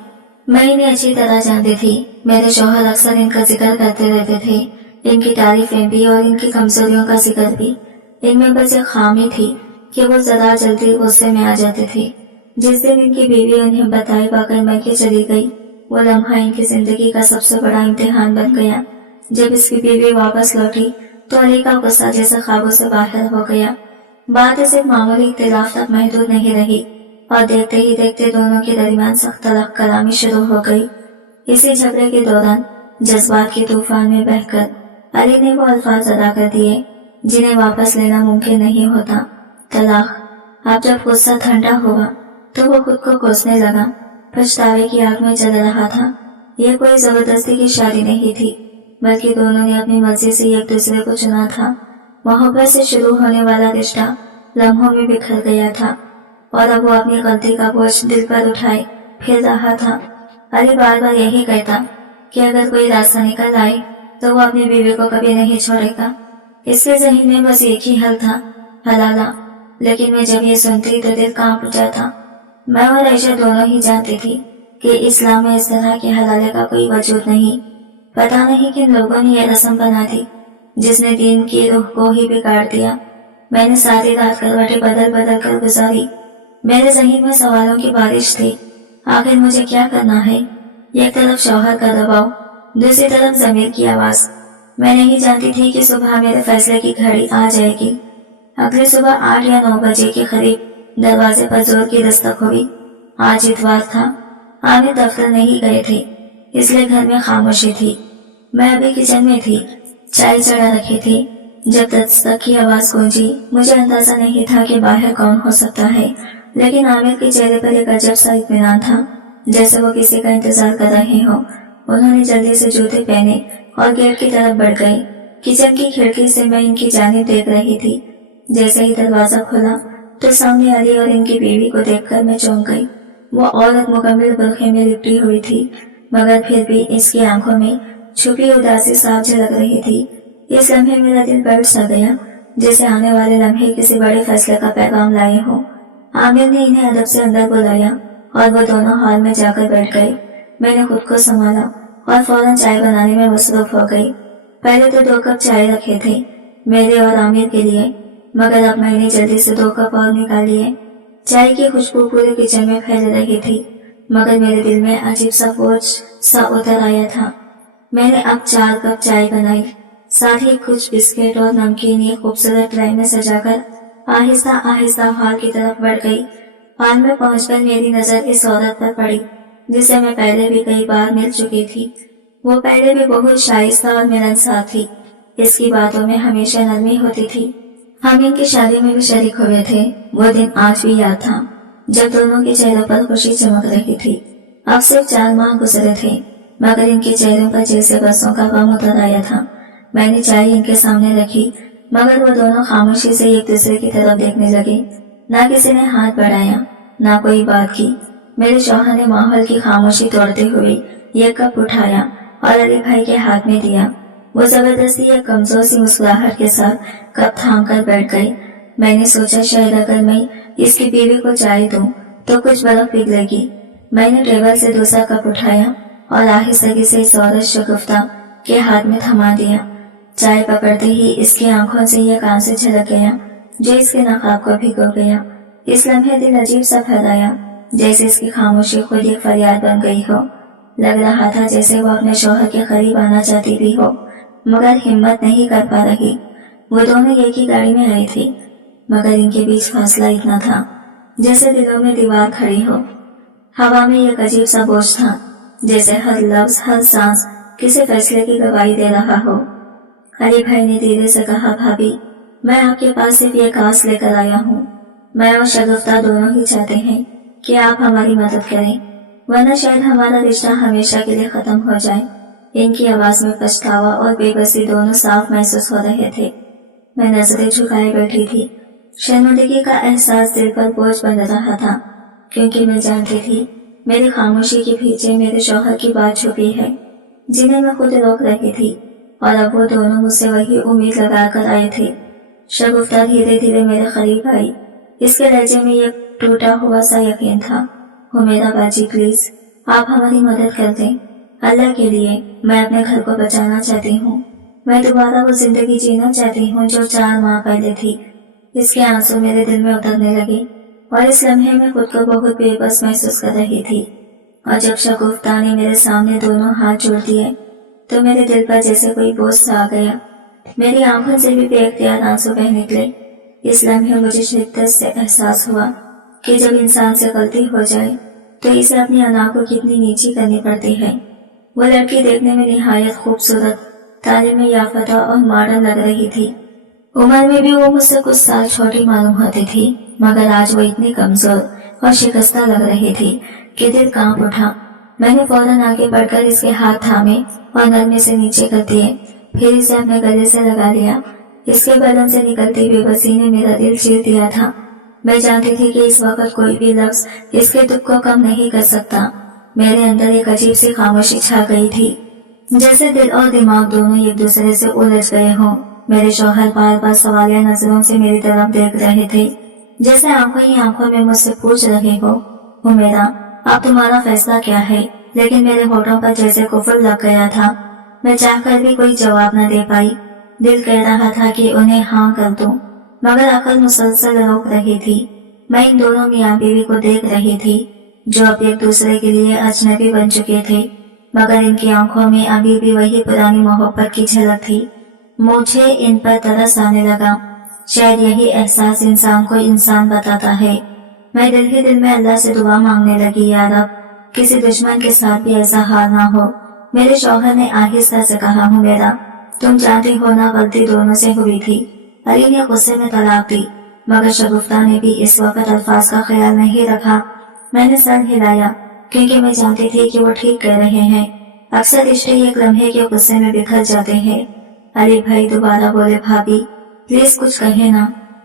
میں انہیں اچھی طرح جانتی تھی۔ میرے شوہر اکثر ان کا ذکر کرتے رہتے تھے، ان کی تعریفیں بھی اور ان کی کمزوریوں کا ذکر بھی۔ ان میں بس ایک خامی تھی کہ وہ ذرا جلدی غصے میں آ جاتے تھے۔ جس دن ان کی بیوی انہیں بتائے بغیر میکے چلی گئی، وہ لمحہ ان کی زندگی کا سب سے بڑا امتحان بن گیا۔ جب اس کی بیوی واپس لوٹی تو علی کا غصہ جیسے خوابوں سے باہر ہو گیا۔ بات صرف معمولی اختلاف تک محدود نہیں رہی اور دیکھتے ہی دیکھتے دونوں کے درمیان سخت طلاق کلامی شروع ہو گئی۔ اسی جھگڑے کے دوران جذبات کے طوفان میں بہہ کر علی نے وہ الفاظ ادا کر دیے جنہیں واپس لینا ممکن نہیں ہوتا۔ طلاق۔ اب جب غصہ ٹھنڈا ہوا تو وہ خود کو کوسنے لگا، پچھتاوے کی آگ میں جل رہا تھا۔ یہ کوئی زبردستی کی شادی نہیں تھی، بلکہ دونوں نے اپنی مرضی سے ایک دوسرے کو چنا تھا۔ محبت سے شروع ہونے والا رشتہ لمحوں میں بکھر گیا تھا اور اب وہ اپنی غلطی کا بوجھ دل پر اٹھائے پھر رہا تھا۔ علی بار بار یہی کہتا کہ اگر کوئی راستہ نکل آئے تو وہ اپنی بیوی کو کبھی نہیں چھوڑے گا۔ اس کے ذہن میں بس ایک ہی حل تھا، حلالہ۔ لیکن میں جب یہ سنتی تو دل کانپ جاتا۔ میں اور عائشہ دونوں ہی جانتی تھی کہ اسلام میں اس طرح کے حلالے کا کوئی وجود نہیں۔ پتہ نہیں کن لوگوں نے یہ رسم بنا دی جس نے دین کی روح کو ہی بگاڑ دیا۔ میں نے ساری رات کروٹیں بدل بدل کر گزاری۔ میرے ذہن میں سوالوں کی بارش تھی۔ آخر مجھے کیا کرنا ہے؟ ایک طرف شوہر کا دباؤ، دوسری طرف ضمیر کی آواز۔ मैं नहीं जानती थी कि सुबह मेरे फैसले की घड़ी आ जाएगी। अगली सुबह 8 या 9 बजे के करीब दरवाजे पर जोर की दस्तक हुई। आज इतवार था, आमिर दफ्तर नहीं गए थे, इसलिए घर में खामोशी थी। मैं अभी किचन में थी, चाय चढ़ा रखी थी। जब दस्तक की आवाज गूंजी, मुझे अंदाजा नहीं था कि बाहर कौन हो सकता है, लेकिन आमिर के चेहरे पर एक अजब सा इत्मीनान था, जैसे वो किसी का इंतजार कर रहे हो। उन्होंने जल्दी से जूते पहने और गेट की तरफ बढ़ गए। किचन की खिड़की से मैं इनकी जानिब देख रही थी। जैसे ही दरवाजा खुला तो सामने अली और इनकी बीवी को देखकर मैं चौंक गई। वो औरत मुकम्मल बुरखे में लिपटी हुई थी, मगर फिर भी इसकी आंखों में छुपी उदासी साफ झलक रही थी। इस लम्हे मेरा दिल बैठ सा गया, जैसे आने वाले लम्हे किसी बड़े फैसले का पैगाम लाए हो। आमिर ने इन्हें अदब से अंदर बुलाया और वो दोनों हॉल में जाकर बैठ गए। मैंने खुद को संभाला और फौरन चाय बनाने में मसरूफ हो गई। पहले तो 2 कप चाय रखे थे मेरे और आमिर के लिए, मगर अब मैंने जल्दी से 2 कप और निकाल लिए। चाय की खुशबू पूरे किचन में फैल रही थी, मगर मेरे दिल में अजीब सा बोझ सा उतर आया था। मैंने अब 4 कप चाय बनाई, साथ ही कुछ बिस्किट और नमकीन एक खूबसूरत ट्रे में सजाकर आहिस्ता आहिस्ता हॉल की तरफ बढ़ गई। हॉल में पहुंचकर मेरी नजर इस औरत पर पड़ी जिसे मैं पहले भी कई बार मिल चुकी थी। वो पहले भी बहुत शाइस्ता और मिलनसार थी। इसकी बातों में हमेशा नरमी होती थी। हम इनकी शादी में भी शरीक हुए थे। वो दिन आज भी याद था जब दोनों के चेहरों पर खुशी चमक रही थी। अब सिर्फ 4 माह गुजरे थे, मगर इनके चेहरों पर जैसे बरसों का गम उतर आया था। मैंने चाय इनके सामने रखी, मगर वो दोनों खामोशी से एक दूसरे की तरफ देखने लगे। ना किसी ने हाथ बढ़ाया, ना कोई बात की। मेरे शौहर ने माहौल की खामोशी तोड़ते हुए ये कप उठाया और अली भाई के हाथ में दिया। वो जबरदस्ती एक कमजोर सी मुस्कुराहट के साथ कप थाम कर बैठ गए। मैंने सोचा शायद अगर मैं इसकी बीवी को चाय दूं तो कुछ बर्फ पिघलेगी। मैंने टेबल से दूसरा कप उठाया और आहिस्ता से इस औरत शगुफ्ता के हाथ में थमा दिया। चाय पकड़ते ही इसकी आंखों से यह आंसू झलक गया जो इसके नकाब को भिगो गया। इस लम्हे दिल अजीब सा फैलाया, जैसे इसकी खामोशी खुद एक फरियाद बन गई हो। लग रहा था जैसे वो अपने शौहर के करीब आना चाहती भी हो, मगर हिम्मत नहीं कर पा रही। वो दोनों एक ही गाड़ी में आए थे, मगर इनके बीच फासला इतना था जैसे दिलों में दीवार खड़ी हो। हवा में एक अजीब सा बोझ था, जैसे हर लफ्ज हर सांस किसी फैसले की गवाही दे रहा हो। अली भाई ने धीरे से कहा, भाभी, मैं आपके पास सिर्फ एक आस लेकर आया हूँ। मैं और शगुफ्ता दोनों ही चाहते हैं कि आप हमारी मदद करें, वरना शायद हमारा रिश्ता हमेशा के लिए खत्म हो जाए। इनकी आवाज में पछतावा और बेबसी दोनों साफ महसूस हो रहे थे। मैं नजरें झुकाए बैठी थी। शर्मिंदगी का एहसास दिल पर बोझ बन रहा था, क्योंकि मैं जानती थी मेरी खामोशी के पीछे मेरे शौहर की बात छुपी है, जिन्हें मैं खुद रोक रही थी। और अब वो दोनों मुझसे वही उम्मीद लगा कर आए थे। शगुफ्ता धीरे धीरे मेरे करीब आई। इसके लहजे में एक टूटा हुआ सा यकीन था। वो मेरा बाजी, प्लीज आप हमारी मदद कर दें। अल्लाह के लिए मैं अपने घर को बचाना चाहती हूँ। मैं दोबारा वो जिंदगी जीना चाहती हूँ जो 4 माह पहले थी। इसके आंसू मेरे दिल में उतरने लगे और इस लम्हे में खुद को बहुत बेबस महसूस कर रही थी। और जब शगुफ्ता ने मेरे सामने दोनों हाथ जोड़ दिए तो मेरे दिल पर जैसे कोई बोझ सा आ गया। मेरी आंखों से भी बेख्तियार आंसू बह निकले। इस लम्हे मुझे शिद्दत से एहसास हुआ कि जब इंसान से गलती हो जाए तो इसे अपनी अना को कितनी नीची करनी पड़ती है। वो लड़की देखने में निहायत खूबसूरत, तालीम याफ्ता और मॉडर्न लग रही थी। उम्र में भी वो मुझसे कुछ साल छोटी मालूम होती थी, मगर आज वो इतनी कमजोर और शिकस्ता लग रही थी कि दिल कांप उठा। मैंने फौरन आगे बढ़कर इसके हाथ थामे और नरमी से नीचे कर दिए, फिर इसे अपने गले से लगा लिया। इसके बदन से निकलती हुई बसी ने मेरा दिल चीर दिया था। मैं जानती थी कि इस वक्त कोई भी लफ्ज इसके दुख को कम नहीं कर सकता। मेरे अंदर एक अजीब सी खामोशी छा गई थी, जैसे दिल और दिमाग दोनों एक दूसरे से उलझ गए हों। मेरे शौहर बार बार सवालिया नजरों से मेरी तरफ देख रहे थे, जैसे आंखों ही आंखों में मुझसे पूछ रहे हो, मेरा अब तुम्हारा फैसला क्या है। लेकिन मेरे होठों पर जैसे कुफर लग गया था। मैं चाहकर भी कोई जवाब न दे पाई। दिल कह रहा था कि उन्हें हाँ कर दूं, मगर अकल मुसलसल रोक रही थी। मैं इन दोनों मियां बीवी को देख रही थी जो अब एक दूसरे के लिए अजनबी बन चुके थे। मगर इनकी आंखों में अभी भी वही पुरानी मोहब्बत की झलक थी। मुझे इन पर तरस आने लगा। शायद यही एहसास इंसान को इंसान बताता है। मैं दिल ही दिल में अल्लाह से दुआ मांगने लगी, या रब, किसी दुश्मन के साथ भी ऐसा हाल ना हो। मेरे शौहर ने आहिस्ता से कहा, हुमैरा, तुम जानती हो ना, गलती दोनों से हुई थी। अली ने गुस्से में तलाक दी, मगर शगुफ्ता ने भी इस वक्त अल्फाज का ख्याल नहीं रखा। मैंने सर हिलाया, क्योंकि मैं जानती थी कि वो ठीक कह रहे हैं। अक्सर रिश्ते एक लम्हे के गुस्से में बिखर जाते हैं। अली भाई दोबारा बोले, भाभी प्लीज कुछ कहे ना।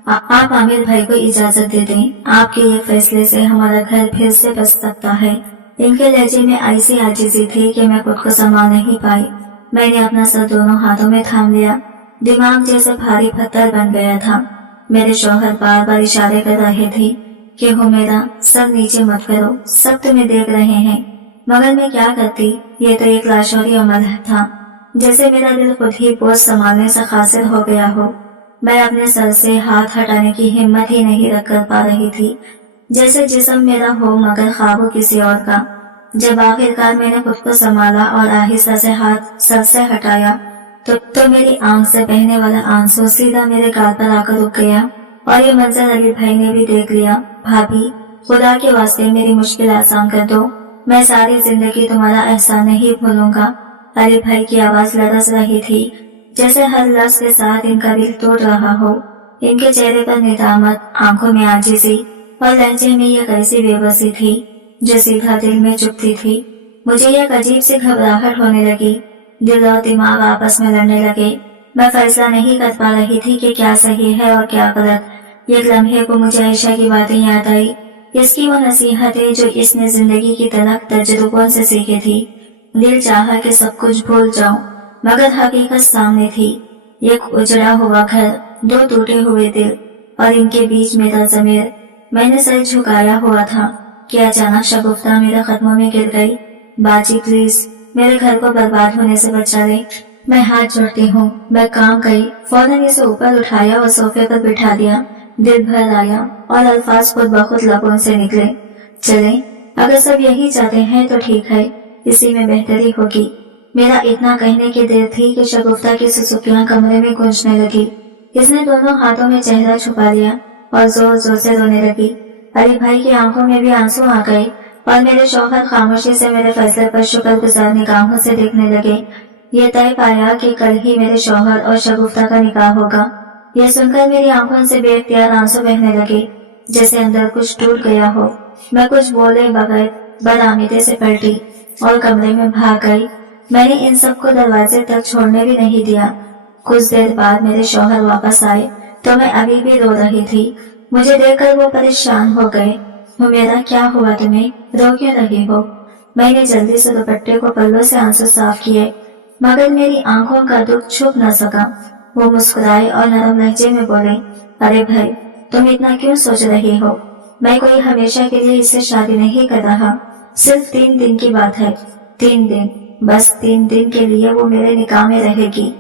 आप आमिर भाई को इजाजत दे दें। आपके ये फैसले से हमारा घर फिर से बस सकता है। इनके लहजे में ऐसी आजिज़ी थी कि मैं खुद को संभाल नहीं पाई। मैंने अपना सर दोनों हाथों में थाम लिया। दिमाग जैसे भारी पत्थर बन गया था। मेरे शौहर बार बार इशारे कर रहे थे कि हुमैरा, सब नीचे मत करो, सब तुम्हें देख रहे हैं। मगर मैं क्या करती? ये तो एक लाशौरी अमल था। जैसे मेरा दिल खुद ही बोझ संभालने से खासिर हो गया हो। मैं अपने सर से हाथ हटाने की हिम्मत ही नहीं रख कर पा रही थी। जैसे जिस्म मेरा हो मगर ख्वाब किसी और का। जब आखिरकार मैंने खुद को संभाला और आहिस्ता से हाथ सर से हटाया तो मेरी आंख से बहने वाला आंसू सीधा मेरे गाल पर आकर रुक गया। और ये मंजर अली भाई ने भी देख लिया। भाभी, खुदा के वास्ते मेरी मुश्किल आसान कर दो। मैं सारी जिंदगी तुम्हारा एहसान नहीं भूलूंगा। अली भाई की आवाज लरस रही थी, जैसे हर लफ्ज के साथ इनका दिल टूट रहा हो। इनके चेहरे पर निदामत, आंखों में आजिज़ी और लहजे में यह कैसी बेबसी थी जो सीधा दिल में चुभती थी। मुझे एक अजीब सी घबराहट होने लगी। दिल और दिमाग आपस में लड़ने लगे। मैं फैसला नहीं कर पा रही थी कि क्या सही है और क्या गलत। एक लम्हे को मुझे आयशा की बातें याद आई, इसकी वो नसीहतें जो इसने जिंदगी की तलख तजुर्बों से सीखी थी। दिल चाहा कि सब कुछ भूल जाऊं, मगर हकीकत सामने थी। एक उजड़ा हुआ घर, दो टूटे हुए दिल और इनके बीच मेरा ज़मीर। मैंने सर झुकाया हुआ था कि अचानक शगुफ्ता मेरे कदमों में गिर गई। बाजी प्लीज, मेरे घर को बर्बाद होने से बचा ले। मैं हाथ जोड़ती हूँ। मैं काम गई, फौरन इसे ऊपर उठाया और सोफे पर बिठा दिया। दिल भर आया और अल्फाज खुद ब खुद लबों से निकले, चले, अगर सब यही चाहते हैं तो ठीक है, इसी में बेहतरी होगी। मेरा इतना कहने की देर थी कि शगुफ्ता की सुसुकियां कमरे में गूंजने लगी। इसने दोनों हाथों में चेहरा छुपा लिया और जोर जोर से रोने लगी। अली भाई की आंखों में भी आंसू आ गए और मेरे शौहर खामोशी से मेरे फैसले पर शुक्रगुजार निगाहों से देखने लगे। ये तय पाया कि कल ही मेरे शौहर और शगुफ्ता का निकाह होगा। यह सुनकर मेरी आंखों से बेख्तियार आंसू बहने लगे, जैसे अंदर कुछ टूट गया हो। मैं कुछ बोले बगैर बदआमीज़ी से पलटी और कमरे में भाग गई। मैंने इन सबको दरवाजे तक छोड़ने भी नहीं दिया। कुछ देर बाद मेरे शौहर वापस आए तो मैं अभी भी रो रही थी। मुझे देखकर वो परेशान हो गए। हुमैरा, क्या हुआ तुम्हें, रो क्यों रही हो? मैंने जल्दी से दुपट्टे को पल्लों से आंसू साफ किए, मगर मेरी आंखों का दुख छुप न सका। वो मुस्कुराए और नरम लहजे में बोले, अरे भाई, तुम इतना क्यों सोच रही हो? मैं कोई हमेशा के लिए इससे शादी नहीं कर रहा। सिर्फ 3 दिन की बात है। 3 दिन, बस 3 दिन के लिए वो मेरे निकाह में रहेगी।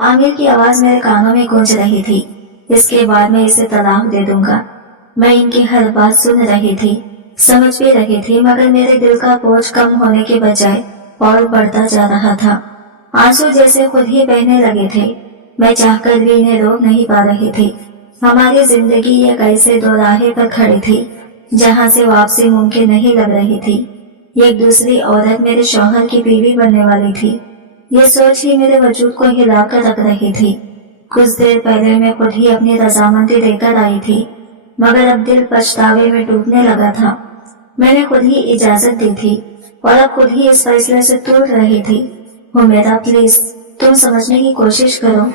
आमिर की आवाज मेरे कानों में गूंज रही थी। इसके बाद मैं इसे तलाक दे दूंगा। मैं इनकी हर बात सुन रही थी, समझ भी रही थी, मगर मेरे दिल का बोझ कम होने के बजाय और बढ़ता जा रहा था। आंसू जैसे खुद ही बहने लगे थे। मैं चाहकर भी इन्हें रोक नहीं पा रही थी। हमारी जिंदगी एक ऐसे दो राहे पर खड़ी थी जहाँ से वापसी मुमकिन नहीं लग रही थी। एक दूसरी औरत मेरे शौहर की बीवी बनने वाली थी। ये सोच ही मेरे वजूद को हिलाकर रख रही थी। कुछ देर पहले मैं खुद ही अपनी रजामंदी देकर आई थी, मगर अब दिल पछतावे में डूबने लगा था। मैंने खुद ही इजाजत दी थी और अब खुद ही इस फैसले से टूट रही थी। हुमैरा, प्लीज तुम समझने की कोशिश करो।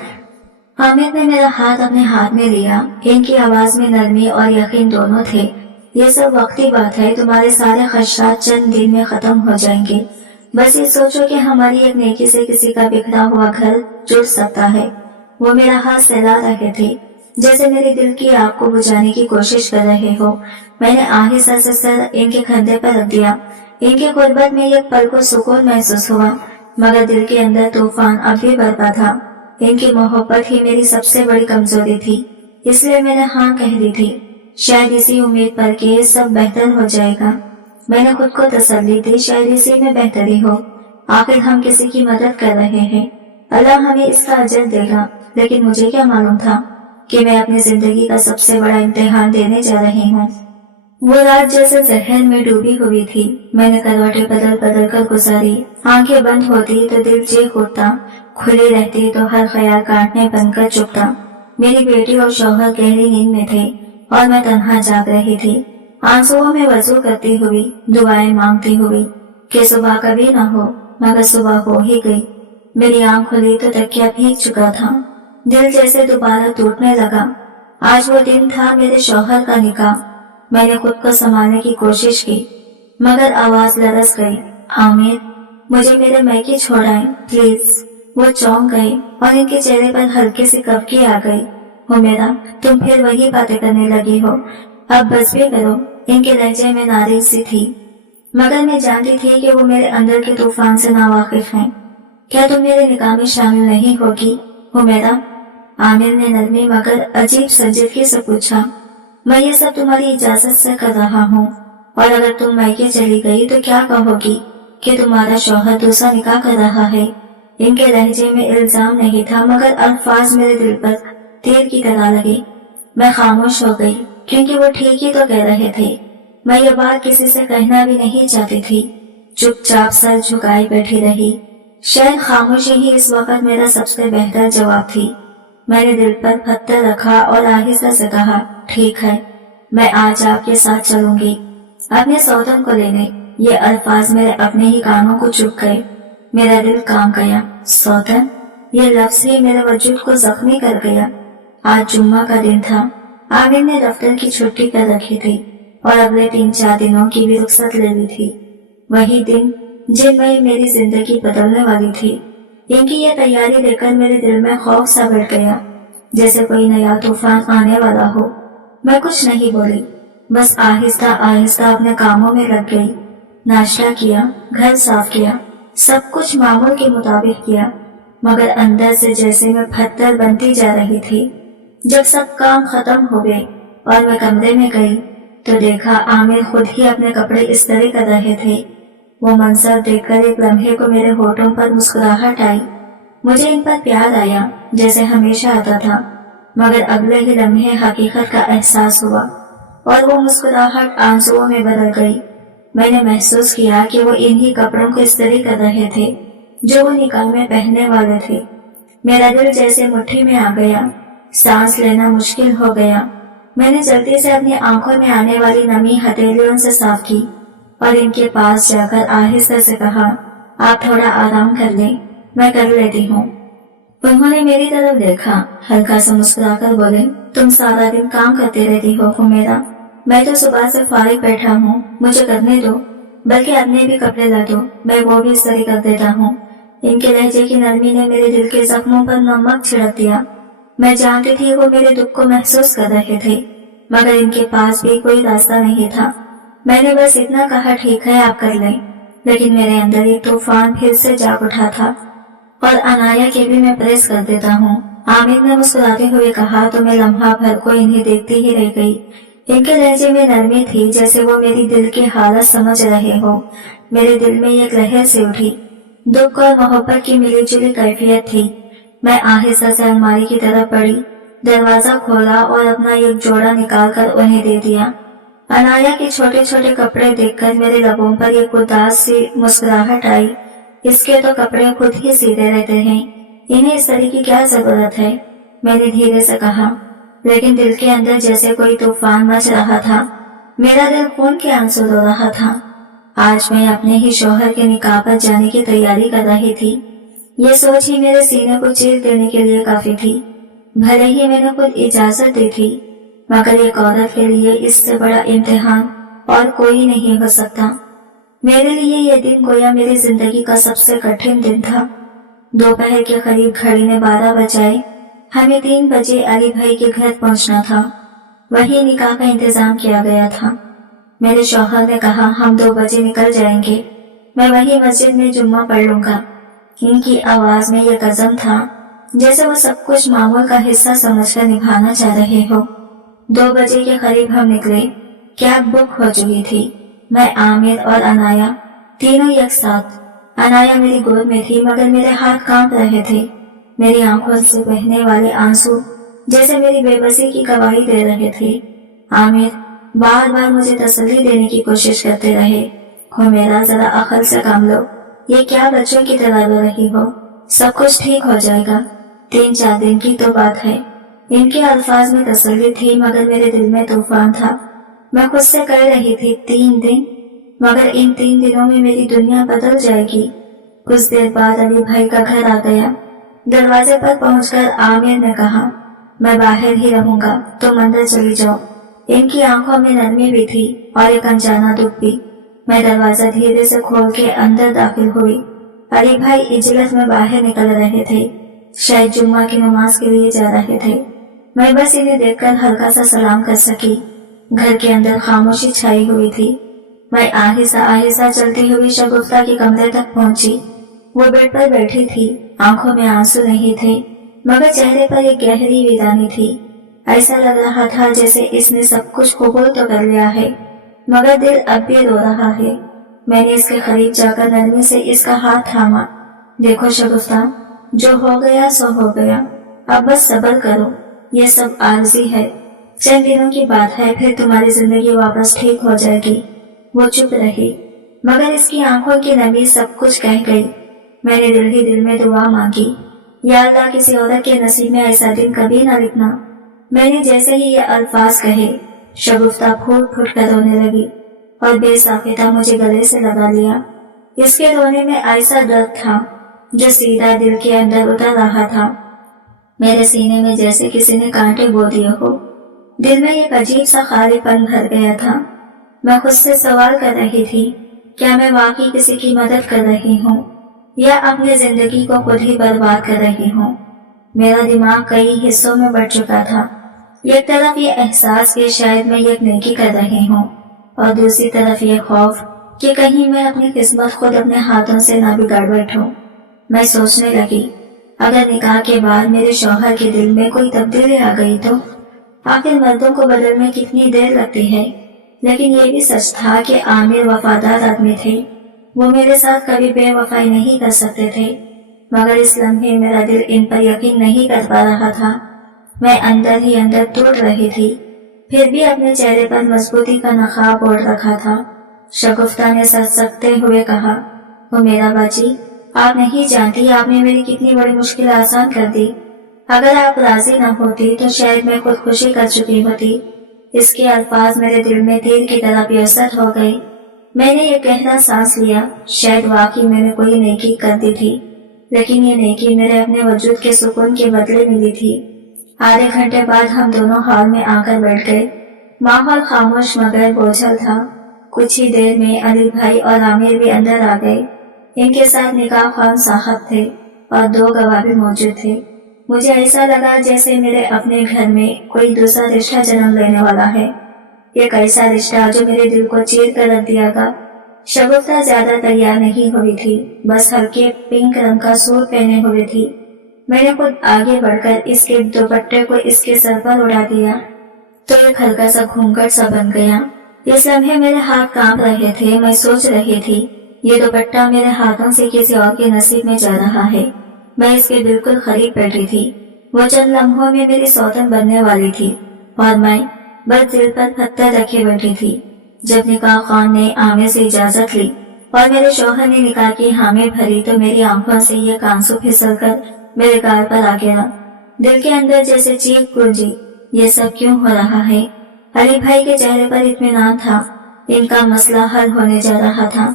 आमिर ने मेरा हाथ अपने हाथ में लिया। इनकी आवाज में नरमी और यकीन दोनों थे। ये सब वक्ती बात है, तुम्हारे सारे खदशात चंद दिन में खत्म हो जाएंगे। बस ये सोचो कि हमारी एक नेकी से किसी का बिखरा हुआ घर जुड़ सकता है। वो मेरा हाथ सहला रहे थे, जैसे मेरे दिल की आग को बुझाने की कोशिश कर रहे हो। मैंने आहिस्ता से सर इनके कंधे पर रख दिया। इनकी गुर्बत में एक पल को सुकून महसूस हुआ, मगर दिल के अंदर तूफान अब भी बरपा था। इनकी मोहब्बत ही मेरी सबसे बड़ी कमजोरी थी, इसलिए मैंने हाँ कह दी थी, शायद इसी उम्मीद पर कि सब बेहतर हो जाएगा। मैंने खुद को तसल्ली दी, शायद इसी में बेहतरी हो। आखिर हम किसी की मदद कर रहे हैं, अल्लाह हमें इसका अजर देगा। लेकिन मुझे क्या मालूम था कि मैं अपनी जिंदगी का सबसे बड़ा इम्तिहान देने जा रही हूँ। वो रात जैसे जहन में डूबी हुई थी। मैंने करवटें बदल बदल कर गुजारी। आंखें बंद होती तो दिल चीख उठता, खुली रहती तो हर ख्याल काटने बनकर चुपता। मेरी बेटी और शौहर गहरी नींद में थे और मैं तन्हा जाग रही थी, आंसुओं में वजू करती हुई, दुआएं मांगती हुई कि सुबह कभी न हो। मगर सुबह हो ही गई। मेरी आंख खुली तो तकिया भीग चुका था। दिल जैसे दोबारा टूटने लगा। आज वो दिन था मेरे शौहर का निकाह। मैंने खुद को संभालने की कोशिश की, मगर आवाज लरस गई, आमिर, मुझे मेरे मैके छोड़ाएं प्लीज। वो चौंक गए और इनके चेहरे पर हल्की सी कपकी आ गई। हुमैरा, तुम फिर वही बातें करने लगी हो, अब बस भी करो। इनके लहजे में नाराज सी थी, मगर मैं जानती थी कि वो मेरे अंदर के तूफान से नावाकिफ हैं। क्या तुम मेरे निकाह में शामिल नहीं होगी हुमैरा? आमिर ने नरमी मगर अजीब संजीदगी से पूछा। मैं ये सब तुम्हारी इजाजत से कर रहा हूँ, और अगर तुम मायके चली गई तो क्या कहोगी कि तुम्हारा शौहर दूसरा निकाह कर रहा है? इनके लहजे में इल्जाम नहीं था, मगर अल्फाज मेरे दिल पर तीर की तरह लगे। मैं खामोश हो गई, क्योंकि वो ठीक ही तो कह रहे थे। मैं ये बात किसी से कहना भी नहीं चाहती थी। चुपचाप सर झुकाए बैठी रही। शायद खामोशी ही इस वक्त मेरा सबसे बेहतर जवाब थी। मैंने दिल पर पत्थर रखा और आहिस्ता से कहा, ठीक है, मैं आज आपके साथ चलूंगी अपने सौतन को लेने। ये अल्फाज मेरे अपने ही कानों को चुभ गए। मेरा दिल काम गया। सौतन, ये लफ्ज ही मेरे वजूद को जख्मी कर गया। आज जुम्मा का दिन था। आमिर ने दफ्तर की छुट्टी कर रखी थी और अगले 3-4 दिनों की भी रुख्सत ले ली थी। वही दिन जिनमें मेरी जिंदगी बदलने वाली थी। इनकी ये तैयारी देखकर मेरे दिल में खौफ सा बढ़ गया, जैसे कोई नया तूफान आने वाला हो। मैं कुछ नहीं बोली, बस आहिस्ता आहिस्ता अपने कामों में लग गई। नाश्ता किया, घर साफ किया, सब कुछ मामूल के मुताबिक किया, मगर अंदर से जैसे मैं पत्थर बनती जा रही थी। जब सब काम खत्म हो गए और मैं कमरे में गई तो देखा आमिर खुद ही अपने कपड़े इस्त्री कर रहे थे। वो मंजर देखकर एक लम्हे को मेरे होठों पर मुस्कुराहट आई। मुझे इन पर प्यार आया, जैसे हमेशा आता था, मगर अगले ही लम्हे हकीकत का एहसास हुआ और वो मुस्कुराहट आंसुओं में बदल गई। मैंने महसूस किया कि वो इन्हीं कपड़ों को इस्त्री कर रहे थे जो वो निकाह में पहनने वाले थे। मेरा दिल जैसे मुट्ठी में आ गया, सांस लेना मुश्किल हो गया। मैंने जल्दी से अपनी आंखों में आने वाली नमी हथेलियों से साफ की और इनके पास जाकर आहिस्ता से कहा, आप थोड़ा आराम कर लें, मैं कर लेती हूँ। उन्होंने मेरी तरफ देखा, हल्का सा मुस्कुराकर बोले, तुम सारा दिन काम करते रहती हो हुमैरा, मैं तो सुबह से फारिग बैठा हूँ, मुझे करने दो, बल्कि अपने भी कपड़े ला दो, मैं वो भी इस्त्री कर देता हूँ। इनके लहजे की नरमी ने मेरे दिल के जख्मों पर नमक छिड़क दिया। मैं जानती थी वो मेरे दुख को महसूस कर रहे थे, मगर इनके पास भी कोई रास्ता नहीं था। मैंने बस इतना कहा, ठीक है आप कर लें, लेकिन मेरे अंदर एक तूफान फिर से जाग उठा था और अनाया के भी मैं प्रेस कर देता हूँ। आमिर ने मुस्कुराते हुए कहा तो मैं लम्हा भर को इन्हें देखती ही रह गई। इनके लहजे में नरमी थी, जैसे वो मेरी दिल की हालत समझ रहे हो। मेरे दिल में एक लहर से उठी, दुख और मोहब्बत की मिली जुली कैफियत थी। मैं आहिस्ता से अलमारी की तरफ बढ़ी, दरवाजा खोला और अपना एक जोड़ा निकालकर उन्हें दे दिया। अनाया के छोटे छोटे कपड़े देखकर मेरे लबों पर एक उदास सी मुस्कुराहट आई। इसके तो कपड़े खुद ही सीधे रहते हैं, इन्हें इस तरह की क्या जरूरत है, मैंने धीरे से कहा, लेकिन दिल के अंदर जैसे कोई तूफान मच रहा था। मेरा दिल खून के आंसू रो रहा था। आज मैं अपने ही शौहर के निकाह पर जाने की तैयारी कर रही थी। ये सोच ही मेरे सीने को चीर देने के लिए काफी थी। भले ही मैंने खुद इजाजत दी थी, मगर एक औरत के लिए इससे बड़ा इम्तिहान और कोई नहीं हो सकता। मेरे लिए ये दिन गोया मेरी जिंदगी का सबसे कठिन दिन था। दोपहर के करीब घड़ी ने 12 बजाए। हमें 3 बजे अली भाई के घर पहुंचना था। वही निकाह का इंतजाम किया गया था। मेरे शौहर ने कहा, हम 2 बजे निकल जाएंगे, मैं वही मस्जिद में जुम्मा पढ़ लूंगा। इनकी आवाज में यह कसम था जैसे वो सब कुछ मामूल का हिस्सा समझकर निभाना चाह रहे हो। 2 बजे के करीब हम निकले। कैब बुक हो चुकी थी। मैं, आमिर और अनाया तीनों एक साथ। अनाया मेरी गोद में थी मगर मेरे हाथ कांप रहे थे। मेरी आंखों से बहने वाले आंसू जैसे मेरी बेबसी की गवाही दे रहे थे। आमिर बार बार मुझे तसल्ली देने की कोशिश करते रहे। हो मेरा, जरा अकल से काम लो, ये क्या बच्चों की तरह रो रही हो, सब कुछ ठीक हो जाएगा, 3-4 दिन की तो बात है। इनके अल्फाज में तसल्ली थी मगर मेरे दिल में तूफान था। मैं खुद से कह रही थी 3 दिन, मगर इन 3 दिनों में मेरी दुनिया बदल जाएगी। कुछ देर बाद अली भाई का घर आ गया। दरवाजे पर पहुंचकर आमिर ने कहा, मैं बाहर ही रहूंगा, तुम अंदर चली जाओ। इनकी आंखों में नरमी भी थी और एक अनजाना दुख भी। मैं दरवाजा धीरे से खोल के अंदर दाखिल हुई। अली भाई इजलत में बाहर निकल रहे थे, शायद जुम्मा की नमाज के लिए जा रहे थे। मैं बस इन्हें देखकर हल्का सा सलाम कर सकी। घर के अंदर खामोशी छाई हुई थी। मैं आहिस्ता आहिस्ता चलती हुई शगुफ्ता के कमरे तक पहुंची। वो बेड पर बैठी थी, आंखों में आंसू नहीं थे मगर चेहरे पर एक गहरी वीरानी थी। ऐसा लग रहा था जैसे इसने सब कुछ कबूल तो कर लिया है मगर दिल अब भी रो रहा है। मैंने इसके करीब जाकर नरमी से इसका हाथ थामा। देखो शगुफ्ता, जो हो गया सो हो गया, अब बस सब्र करो, ये सब आरज़ी है, चंद दिनों की बात है, फिर तुम्हारी जिंदगी वापस ठीक हो जाएगी। वो चुप रही मगर इसकी आंखों की नमी सब कुछ कह गई। मैंने दिल ही दिल में दुआ मांगी, या अल्लाह किसी औरत के नसीब में ऐसा दिन कभी न लिखना। मैंने जैसे ही ये अल्फाज कहे, शगुफ्ता फूट फूट कर रोने लगी और बेसाख्ता मुझे गले से लगा लिया। इसके रोने में ऐसा दर्द था जो सीधा दिल के अंदर उतर रहा था। मेरे सीने में जैसे किसी ने कांटे बो दिए हो। दिल में एक अजीब सा खालीपन भर गया था। मैं खुद से सवाल कर रही थी, क्या मैं वाकई किसी की मदद कर रही हूँ या अपनी जिंदगी को खुद ही बर्बाद कर रही हूँ। मेरा दिमाग कई हिस्सों में बढ़ चुका था। एक तरफ ये एहसास कि शायद मैं एक नेकी कर रही हूँ और दूसरी तरफ ये खौफ कि कहीं मैं अपनी किस्मत खुद अपने हाथों से ना बिगाड़ बैठूं। मैं सोचने लगी, अगर निकाह के बाद मेरे शौहर के दिल में कोई तब्दीली आ गई तो आखिर मर्दों को बदलने में कितनी देर लगती है। लेकिन ये भी सच था कि आमिर वफादार आदमी थे, वो मेरे साथ कभी बेवफाई नहीं कर सकते थे। मगर इस लम्हे मेरा दिल इन पर यकीन नहीं कर पा रहा था। मैं अंदर ही अंदर टूट रही थी, फिर भी अपने चेहरे पर मजबूती का नकाब ओढ़ रखा था। शगुफ्ता ने सर सकते हुए कहा, वो मेरा बाजी, आप नहीं जानती आपने मेरी कितनी बड़ी मुश्किल आसान कर दी। अगर आप राजी न होती तो शायद मैं खुदकुशी कर चुकी होती। इसके अल्फाज मेरे दिल में तीर की तरह पियसर हो गए। मैंने एक गहरा सांस लिया। शायद वाकई मैंने कोई नेकी कर दी थी, लेकिन ये नेकी मेरे अपने वजूद के सुकून के बदले मिली थी। आधे घंटे बाद हम दोनों हॉल में आकर बैठ गए। माहौल खामोश मगर बोझल था। कुछ ही देर में अली भाई और आमिर भी अंदर आ गए। इनके साथ निकाह खान साहब थे और 2 गवाह भी मौजूद थे। मुझे ऐसा लगा जैसे मेरे अपने घर में कोई दूसरा रिश्ता जन्म लेने वाला है। एक ऐसा रिश्ता जो मेरे दिल को चीर कर रख दियागा। शगुफ्ता ज्यादा तैयार नहीं हुई थी, बस हल्के पिंक रंग का सूट पहने हुए थी। मैंने खुद आगे बढ़कर इसके दुपट्टे को इसके सर पर उड़ा दिया तो एक हल्का सा घूंघट सा बन गया। इस लम्हे मेरे हाथ कांप रहे थे। मैं सोच रही थी, ये दुपट्टा मेरे हाथों से किसी और के नसीब में जा रहा है। मैं इसके बिल्कुल करीब बैठी थी। वो चंद लम्हों में मेरी सौतन बनने वाली थी और मैं बस दिल पर पत्थर रखे बैठी थी। जब निकाह खान ने आमिर से इजाजत ली और मेरे शौहर ने निकाह की हामी भरी तो मेरी आंखों से ये आंसू फिसल कर मेरे गाल पर आ गया। दिल के अंदर जैसे चीख गूंजी, ये सब क्यों हो रहा है। अली भाई के चेहरे पर इत्मीनान था, इनका मसला हल होने जा रहा था।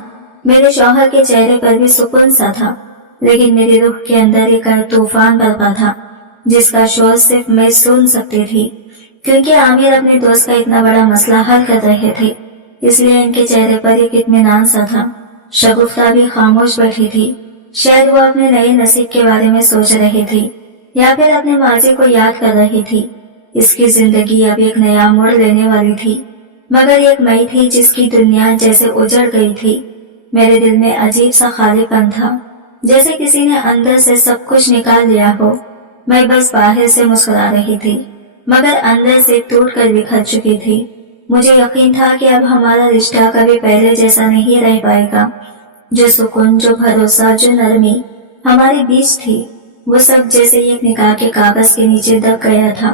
मेरे शौहर के चेहरे पर भी सुकून सा था, लेकिन मेरी रूह के अंदर एक तूफान बरपा था जिसका शोर सिर्फ मैं सुन सकती थी, क्योंकि आमिर अपने दोस्त का इतना बड़ा मसला हल कर रहे थे, इसलिए इनके चेहरे पर एक इत्मीनान सा था। शगुफ्ता भी खामोश बैठी थी। शायद वो अपने नए नसीब के बारे में सोच रही थी या फिर अपने माजी को याद कर रही थी। इसकी जिंदगी अब एक नया मोड़ लेने वाली थी, मगर एक मई थी जिसकी दुनिया जैसे उजड़ गई थी। मेरे दिल में अजीब सा खालीपन था, जैसे किसी ने अंदर से सब कुछ निकाल लिया हो। मैं बस बाहर से मुस्कुरा रही थी, मगर अंदर से टूट कर बिखर चुकी थी। मुझे यकीन था कि अब हमारा रिश्ता कभी पहले जैसा नहीं रह पाएगा। जो सुकून, जो भरोसा, जो नरमी हमारे बीच थी, वो सब जैसे एक निकाह के कागज के नीचे दब गया था।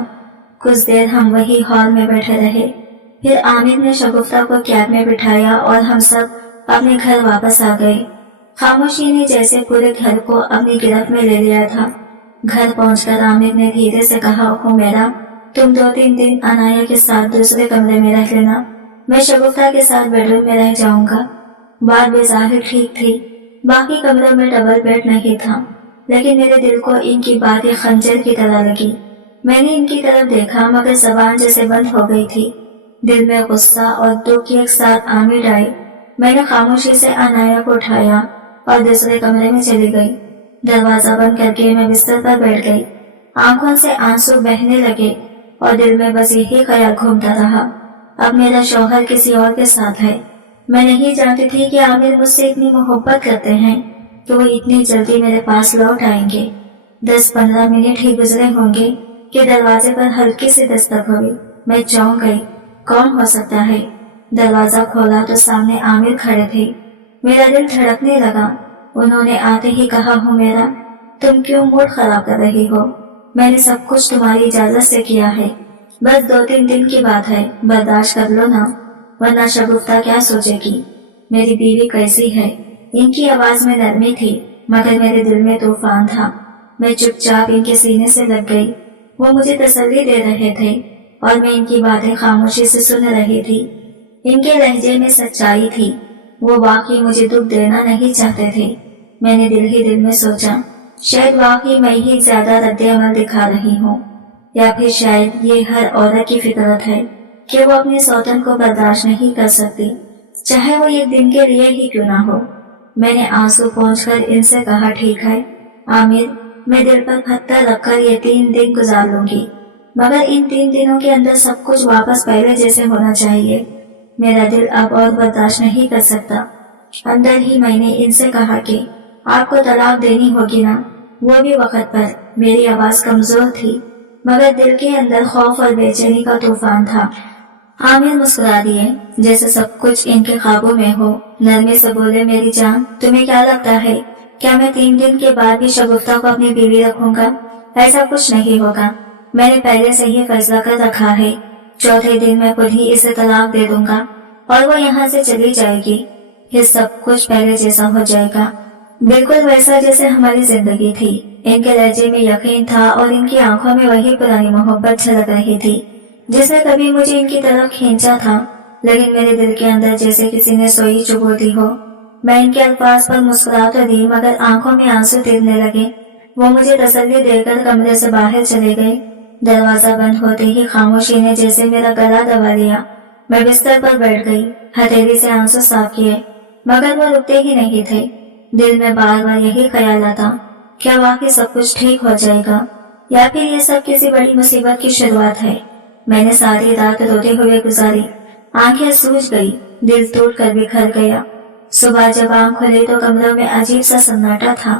कुछ देर हम वही हॉल में बैठे रहे। फिर आमिर ने शगुफ्ता को कैब में बिठाया और हम सब अपने घर वापस आ गए। खामोशी ने जैसे पूरे घर को अपनी गिरफ्त में ले लिया था। घर पहुंचकर आमिर ने धीरे से कहा, हुमैरा, तुम 2-3 दिन अनाया के साथ दूसरे कमरे में रह लेना, मैं शगुफ्ता के साथ बेडरूम में रह जाऊंगा। बात बेज़ाहिर ठीक थी, बाकी कमरों में डबल बेड नहीं था, लेकिन मेरे दिल को इनकी बातें खंजर की तरह लगी। मैंने इनकी तरफ देखा मगर जबान जैसे बंद हो गई थी। दिल में गुस्सा और दुख एक साथ आमिर आए। मैंने खामोशी से अनाया को उठाया और दूसरे कमरे में चली गई। दरवाजा बंद करके मैं बिस्तर पर बैठ गई। आंखों से आंसू बहने लगे और दिल में बस यही ख्याल घूमता रहा, अब मेरा शौहर किसी और के साथ है। मैं नहीं जानती थी कि आमिर मुझसे इतनी मोहब्बत करते हैं कि वो इतनी जल्दी मेरे पास लौट आएंगे। 10-15 मिनट ही गुजरे होंगे कि दरवाजे पर हल्की सी दस्तक हुई। मैं चौंक गई, कौन हो सकता है? दरवाजा खोला तो सामने आमिर खड़े थे। मेरा दिल धड़कने लगा। उन्होंने आते ही कहा, हुमैरा, तुम क्यों मूड खराब कर रही हो? मैंने सब कुछ तुम्हारी इजाजत से किया है, बस 2-3 दिन की बात है, बर्दाश्त कर लो ना, वरना शगुफ्ता क्या सोचेगी? मेरी बीवी कैसी है? इनकी आवाज में नरमी थी मगर मेरे दिल में तूफान था। मैं चुपचाप इनके सीने से लग गई। वो मुझे तसल्ली दे रहे थे और मैं इनकी बातें खामोशी से सुन रही थी। इनके लहजे में सच्चाई थी, वो वाकई मुझे दुख देना नहीं चाहते थे। मैंने दिल ही दिल में सोचा, शायद वाकई मैं ही ज्यादा रद्द-ए-अमल दिखा रही हूँ, या फिर शायद ये हर औरत की फितरत है कि वो अपने सौतन को बर्दाश्त नहीं कर सकती, चाहे वो एक दिन के लिए ही क्यों ना हो। मैंने आंसू पोंछकर इनसे कहा, ठीक है आमिर, मैं दिल पर पत्थर रखकर ये 3 दिन गुजार लूंगी, मगर इन 3 दिनों के अंदर सब कुछ वापस पहले जैसे होना चाहिए। मेरा दिल अब और बर्दाश्त नहीं कर सकता। अंदर ही मैंने इनसे कहा कि आपको तलाक देनी होगी ना, वो भी वक्त पर। मेरी आवाज कमजोर थी मगर दिल के अंदर खौफ और बेचैनी का तूफान था। आमिर मुस्कुरा दिए, जैसे सब कुछ इनके काबू में हो। नरमी से बोले, मेरी जान, तुम्हें क्या लगता है, क्या मैं 3 दिन के बाद भी शगुफ्ता को अपनी बीवी रखूंगा? ऐसा कुछ नहीं होगा, मैंने पहले से ही फैसला कर रखा है। चौथे दिन मैं खुद ही इसे तलाक दे दूंगा और वो यहाँ से चली जाएगी। फिर सब कुछ पहले जैसा हो जाएगा, बिल्कुल वैसा जैसे हमारी जिंदगी थी। इनके लहजे में यकीन था और इनकी आंखों में वही पुरानी मोहब्बत झलक रही थी जिसने कभी मुझे इनकी तरफ खींचा था, लेकिन मेरे दिल के अंदर जैसे किसी ने सोई चुभो दी हो। मैं इनके अल्फाज पर मुस्कुरा तो दी मगर आंखों में आंसू गिरने लगे। वो मुझे तसल्ली देकर कमरे से बाहर चले गए। दरवाजा बंद होते ही खामोशी ने जैसे मेरा गला दबा लिया। मैं बिस्तर पर बैठ गई, हथेली से आंसू साफ किए मगर वो रुकते ही नहीं थे। दिल में बार बार यही ख्याल आता, क्या वाकई सब कुछ ठीक हो जाएगा या फिर ये सब किसी बड़ी मुसीबत की शुरुआत है। मैंने सारी रात रोते हुए गुजारी, आंखें सूज गई, दिल टूट कर बिखर गया। सुबह जब आंख खुली तो कमरों में अजीब सा सन्नाटा था।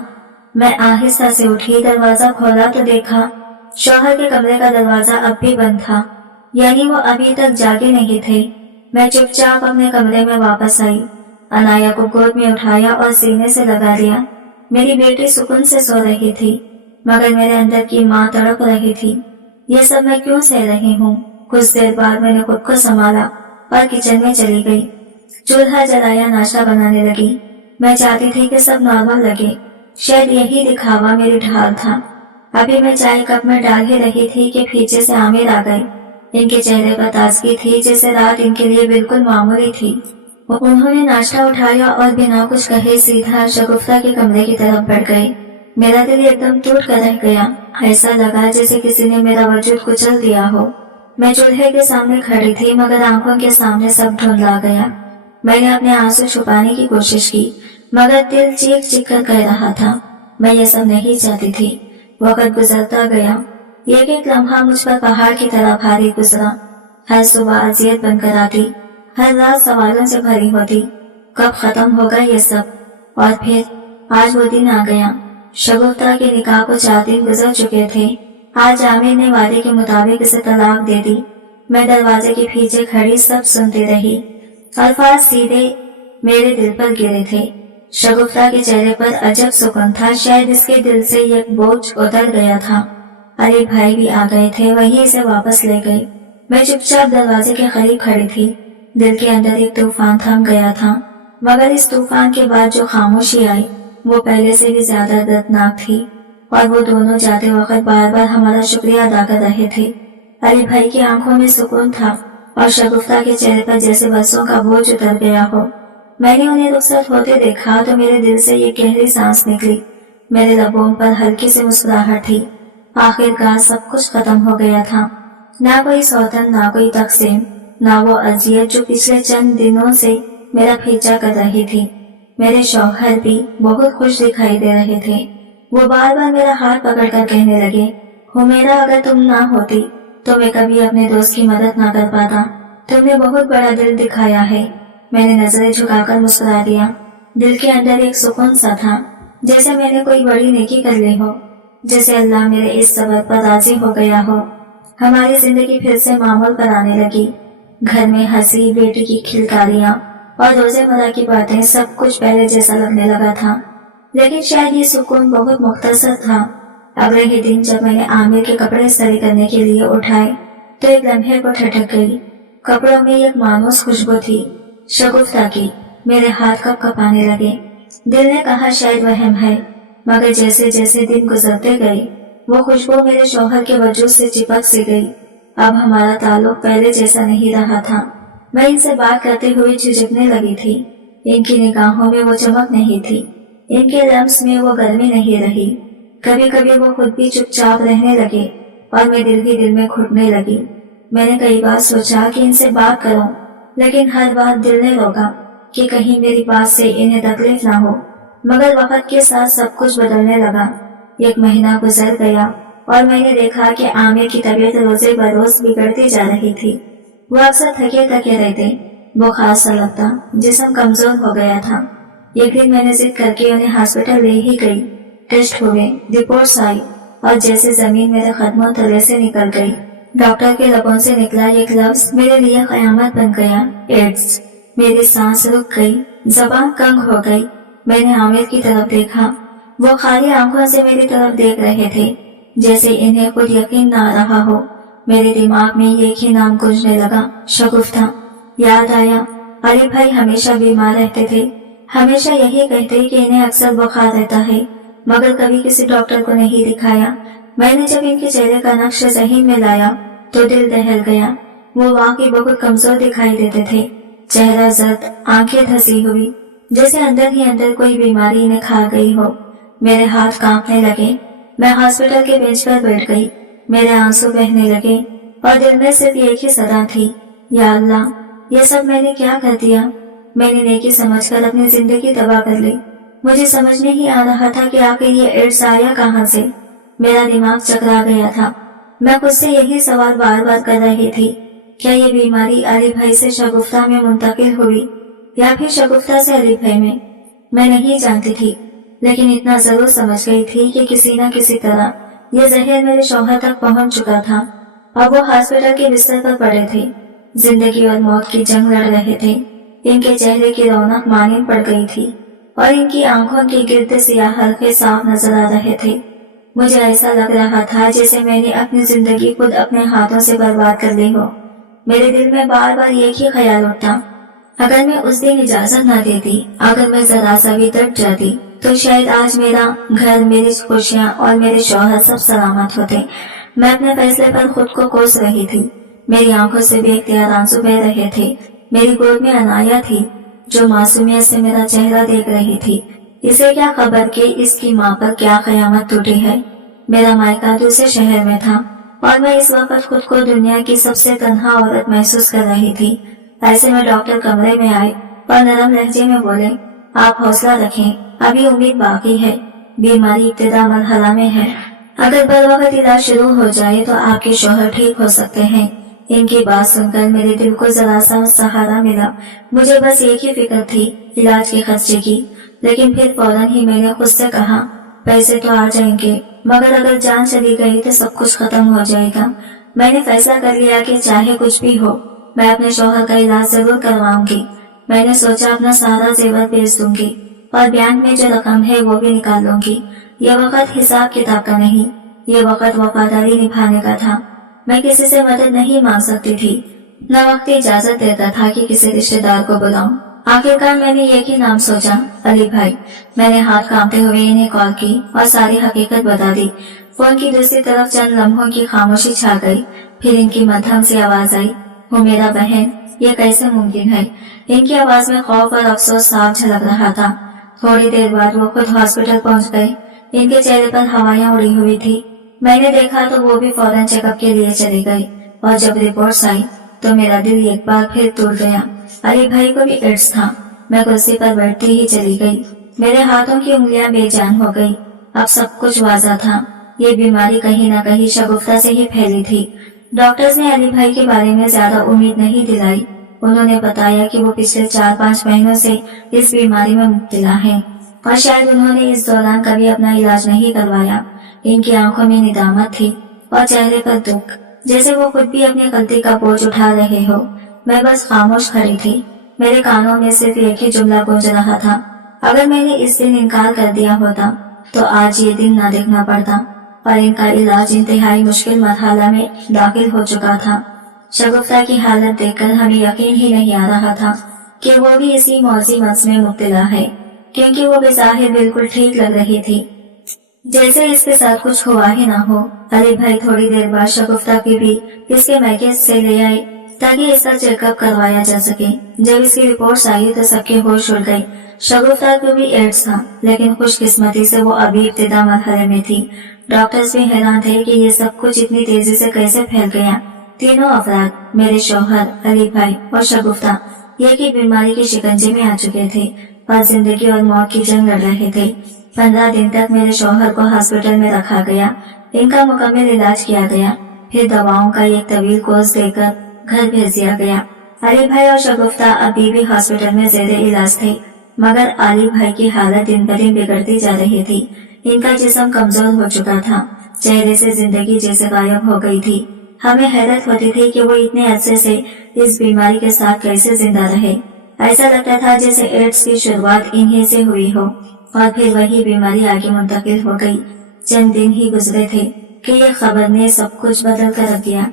मैं आहिस्ता से उठी, दरवाजा खोला तो देखा शौहर के कमरे का दरवाजा अब भी बंद था, यानी वो अभी तक जागे नहीं थे। मैं चुपचाप अपने कमरे में वापस आई, अनाया को गोद में उठाया और सीने से लगा लिया। मेरी बेटी सुकून से सो रही थी मगर मेरे अंदर की माँ तड़प रही थी। ये सब मैं क्यों सह रही हूँ? कुछ देर बाद मैंने खुद को संभाला और किचन में चली गई। चूल्हा जलाया, नाश्ता बनाने लगी। मैं चाहती थी कि सब नॉर्मल लगे, शायद यही दिखावा मेरी ढाल था। अभी मैं चाय कप में डाल ही रही थी कि पीछे से आमिर आ गए। इनके चेहरे पर ताजगी थी जैसे रात इनके लिए बिल्कुल मामूली थी। उन्होंने नाश्ता उठाया और बिना कुछ कहे सीधा शगुफ्ता के कमरे की तरफ बढ़ गए। मेरा दिल एकदम टूट कर रह गया। ऐसा लगा जैसे किसी ने मेरा वजूद कुचल दिया हो। मैं चूल्हे के सामने खड़ी थी मगर आंखों के सामने सब धुंधला गया। मैंने अपने आंसू छुपाने की कोशिश की मगर दिल चीख चीख कर कह रहा था, मैं ये सब नहीं चाहती थी। वक्त गुजरता गया, एक एक लम्हा मुझ पर पहाड़ की तरह भारी गुजरा। हर सुबह अजियत बनकर आती, हर रात सवालों से भरी होती, कब खत्म होगा ये सब। और फिर आज वो दिन आ गया। शगुफ्ता के निकाह को 4 दिन गुजर चुके थे। आज आमिर ने वादे के मुताबिक इसे तलाक दे दी। मैं दरवाजे के पीछे खड़ी सब सुनती रही। अल्फाज सीधे मेरे दिल पर गिरे थे। शगुफ्ता के चेहरे पर अजब सुकून था, शायद इसके दिल से एक बोझ उतर गया था। अली भाई भी आ गए थे, वही इसे वापस ले गए। मैं चुपचाप दरवाजे के करीब खड़ी थी। दिल के अंदर एक तूफान थम गया था, मगर इस तूफान के बाद जो खामोशी आई वो पहले से भी ज्यादा दर्दनाक थी। और वो दोनों जाते वक्त बार बार हमारा शुक्रिया अदा कर रहे थे। अली भाई की आंखों में सुकून था और शगुफ्ता के चेहरे पर जैसे बरसों का बोझ उतर गया हो। मैंने उन्हें रुखसत होते देखा तो मेरे दिल से ये गहरी सांस निकली। मेरे लबों पर हल्की सी मुस्कुराहट थी। आखिरकार सब कुछ खत्म हो गया था। ना कोई सौतन, ना कोई तकसीम, ना वो अजियत जो पिछले चंद दिनों से मेरा पीछा कर रही थी। मेरे शौहर भी बहुत खुश दिखाई दे रहे थे। वो बार बार मेरा हाथ पकड़कर कहने लगे, हुमैरा अगर तुम ना होती तो मैं कभी अपने दोस्त की मदद ना कर पाता। तुमने बहुत बड़ा दिल दिखाया है। मैंने नजरें झुकाकर मुस्कुरा दिया। दिल के अंदर एक सुकून सा था, जैसे मैंने कोई बड़ी नेकी कर ली हो, जैसे अल्लाह मेरे इस सबर पर राजी हो गया हो। हमारी जिंदगी फिर से मामूल पर आने लगी। घर में हंसी, बेटी की खिलकारियां और रोजेमर्रा की बातें, सब कुछ पहले जैसा लगने लगा था। लेकिन शायद ये सुकून बहुत मुख्तसर था। अगले ही दिन जब मैंने आमिर के कपड़े इस्त्री करने के लिए उठाए तो एक लम्हे को ठटक गई। कपड़ों में एक मानूस खुशबू थी, शगुफ्ता की। मेरे हाथ कप कपाने लगे। दिल ने कहा शायद वहम है, मगर जैसे जैसे दिन गुजरते गए वो खुशबू मेरे शौहर के वजूद से चिपक सी गई। अब हमारा ताल्लुक पहले जैसा नहीं रहा था। मैं इनसे बात करते हुए झिझकने लगी थी। इनकी निगाहों में वो चमक नहीं थी, इनके लम्स में वो गर्मी नहीं रही। कभी कभी वो खुद भी चुपचाप रहने लगे और मैं दिल ही दिल में घुटने लगी। मैंने कई बार सोचा कि इनसे बात करूं, लेकिन हर बार दिल ने रोका कि कहीं मेरी बात से इन्हें तकलीफ ना हो। मगर वक्त के साथ सब कुछ बदलने लगा। एक महीना गुजर गया और मैंने देखा कि आमिर की तबीयत रोजे बरोज बिगड़ती जा रही थी। वो अक्सर थके थके रहते, बुखार सा लगता, जिस्म कमजोर हो गया था। एक दिन मैंने जिद करके उन्हें हॉस्पिटल ले ही गई। टेस्ट हुए, रिपोर्ट्स आई और जैसे जमीन मेरे कदमों तले से निकल गई। डॉक्टर के लबों से निकला एक लफ्ज मेरे लिए कयामत बन गया, एड्स। मेरी सांस रुक गई, जबान कंग हो गई। मैंने आमिर की तरफ देखा। वो खाली आंखों से मेरी तरफ देख रहे थे, जैसे इन्हें कुछ यकीन ना रहा हो। मेरे दिमाग में एक ही नाम गूंजने लगा, शगुफ्ता। याद आया, अली भाई हमेशा बीमार रहते थे। हमेशा यही कहते कि इन्हें अक्सर बुखार रहता है, मगर कभी किसी डॉक्टर को नहीं दिखाया। मैंने जब इनके चेहरे का नक्श ज़हन में लाया तो दिल दहल गया। वो वाकई बहुत कमजोर दिखाई देते थे। चेहरा जर्द, आंखें धसी हुई, जैसे अंदर ही अंदर कोई बीमारी इन्हें खा गई हो। मेरे हाथ कांपने लगे। मैं हॉस्पिटल के बेंच पर बैठ गई। मेरे आंसू बहने लगे और दिल में सिर्फ एक ही सदा थी, या अल्लाह, ये सब मैंने क्या कर दिया। मैंने नेकी समझकर अपनी जिंदगी तबाह कर ली। मुझे समझ नहीं आ रहा था कि आखिर ये एड्स आया कहाँ से। मेरा दिमाग चकरा गया था। मैं खुद से यही सवाल बार बार कर रही थी, क्या ये बीमारी अली भाई से शगुफ्ता में मुंतकिल हुई या फिर शगुफ्ता से अली भाई में। मैं नहीं जानती थी, लेकिन इतना जरूर समझ गई थी कि किसी न किसी तरह ये जहर मेरे शौहर तक पहुंच चुका था। अब वो हॉस्पिटल के बिस्तर पर पड़े थे, जिंदगी और मौत की जंग लड़ रहे थे। इनके चेहरे की रौनक मानिन पड़ गई थी और इनकी आंखों के गिर्द सियाह हल्के साफ नजर आ रहे थे। मुझे ऐसा लग रहा था जैसे मैंने अपनी जिंदगी खुद अपने हाथों से बर्बाद कर ली हो। मेरे दिल में बार बार एक ही ख्याल उठता, अगर मैं उस दिन इजाजत न देती, अगर मैं जरा सा भी तट जाती, तो शायद आज मेरा घर, मेरी खुशियाँ और मेरे शौहर सब सलामत होते। मैं अपने फैसले पर खुद को कोस रही थी। मेरी आंखों से बेख्तियार आंसू बह रहे थे। मेरी गोद में अनाया थी, जो मासूमियत से मेरा चेहरा देख रही थी। इसे क्या खबर कि इसकी माँ पर क्या कयामत टूटी है। मेरा मायका दूसरे शहर में था और मैं इस वक्त खुद को दुनिया की सबसे तन्हा औरत महसूस कर रही थी। ऐसे में डॉक्टर कमरे में आए और नरम लहजे में बोले, आप हौसला रखें, अभी उम्मीद बाकी है। बीमारी इब्तिदा मरहला में है। अगर बर वक्त इलाज शुरू हो जाए तो आपके शौहर ठीक हो सकते हैं। इनकी बात सुनकर मेरे दिल को जरा सा सहारा मिला। मुझे बस एक ही फिक्र थी, इलाज के खर्चे की। लेकिन फिर फौरन ही मैंने खुद से कहा, पैसे तो आ जाएंगे, मगर अगर जान चली गई तो सब कुछ खत्म हो जाएगा। मैंने फैसला कर लिया कि चाहे कुछ भी हो, मैं अपने शौहर का इलाज जरूर करवाऊंगी। मैंने सोचा अपना सारा जेवर बेच दूंगी और बैंक में जो रकम है वो भी निकाल लूंगी। ये वक्त हिसाब किताब का नहीं, ये वक्त वफादारी निभाने का था। मैं किसी से मदद नहीं मांग सकती थी, न वक्त इजाजत देता था कि किसी रिश्तेदार को बुलाऊं। आखिरकार मैंने एक ही नाम सोचा, अली भाई। मैंने हाथ कांपते हुए इन्हें कॉल की और सारी हकीकत बता दी। फोन की दूसरी तरफ चंद लम्हों की खामोशी छा गई। फिर इनकी मध्यम सी आवाज आई, हो मेरा बहन, ये कैसे मुमकिन है? इनकी आवाज में खौफ और अफसोस साफ झलक रहा था। थोड़ी देर बाद वो खुद हॉस्पिटल पहुंच गए। इनके चेहरे पर हवाएं उड़ी हुई थी। मैंने देखा तो वो भी फौरन चेकअप के लिए चली गई और जब रिपोर्ट्स आई तो मेरा दिल एक बार फिर टूट गया। अली भाई को भी एड्स था। मैं कुर्सी पर बैठती ही चली गई। मेरे हाथों की उंगलियां बेजान हो गई। अब सब कुछ वाज़ा था, ये बीमारी कहीं न कहीं शगुफ्ता से ही फैली थी। डॉक्टर्स ने अली भाई के बारे में ज्यादा उम्मीद नहीं दिलाई। उन्होंने बताया कि वो पिछले 4-5 महीनों से इस बीमारी में मुब्तला है और शायद उन्होंने इस दौरान कभी अपना इलाज नहीं करवाया। इनकी आंखों में निदामत थी और चेहरे पर दुख, जैसे वो खुद भी अपनी गलती का बोझ उठा रहे हो। मैं बस खामोश खड़ी थी। मेरे कानों में सिर्फ एक ही जुमला गूंज रहा था, अगर मैंने इस दिन इनकार कर दिया होता तो आज ये दिन न देखना पड़ता। और इनका इलाज इंतहाई मुश्किल मरहला में दाखिल हो चुका था। शगुफ्ता की हालत देखकर हमें यकीन ही नहीं आ रहा था कि वो भी इसी मौजी मर्ज में मुब्तला है, क्योंकि वो बेज़ाहिर बिल्कुल ठीक लग रही थी, जैसे इसके साथ कुछ हुआ ही ना हो। अली भाई थोड़ी देर बाद शगुफ्ता की भी इसके मैके से ले आए ताकि इसका चेकअप करवाया जा सके। जब इसकी रिपोर्ट्स आई तो सबके होश उड़ गए। शगुफ्ता को भी एड्स था, लेकिन खुशकिस्मती से वो अभी इब्तिदा मरहले में थी। डॉक्टर्स भी हैरान थे कि ये सब कुछ इतनी तेजी से कैसे फैल गया। तीनों अफराद, मेरे शौहर, अली भाई और शगुफ्ता, एक ही बीमारी के शिकंजे में आ चुके थे और जिंदगी और मौत की जंग लड़ रहे थे। 15 दिन तक मेरे शौहर को हॉस्पिटल में रखा गया। इनका मुकम्मल इलाज किया गया, फिर दवाओं का एक तवील कोर्स देकर घर भेज दिया गया। अली भाई और शगुफ्ता अभी भी हॉस्पिटल में ज़ेरे इलाज थे, मगर अली भाई की हालत दिन ब दिन बिगड़ती जा रही थी। इनका जिस्म कमजोर हो चुका था, चेहरे से जिंदगी जैसे गायब हो गई थी। हमें हैरत होती थी कि वो इतने अरसे से इस बीमारी के साथ कैसे जिंदा रहे। ऐसा लगता था जैसे एड्स की शुरुआत इन्हीं से हुई हो और फिर वही बीमारी आगे मुंतकिल हो गई। चंद दिन ही गुजरे थे कि ये खबर ने सब कुछ बदल कर रख दिया।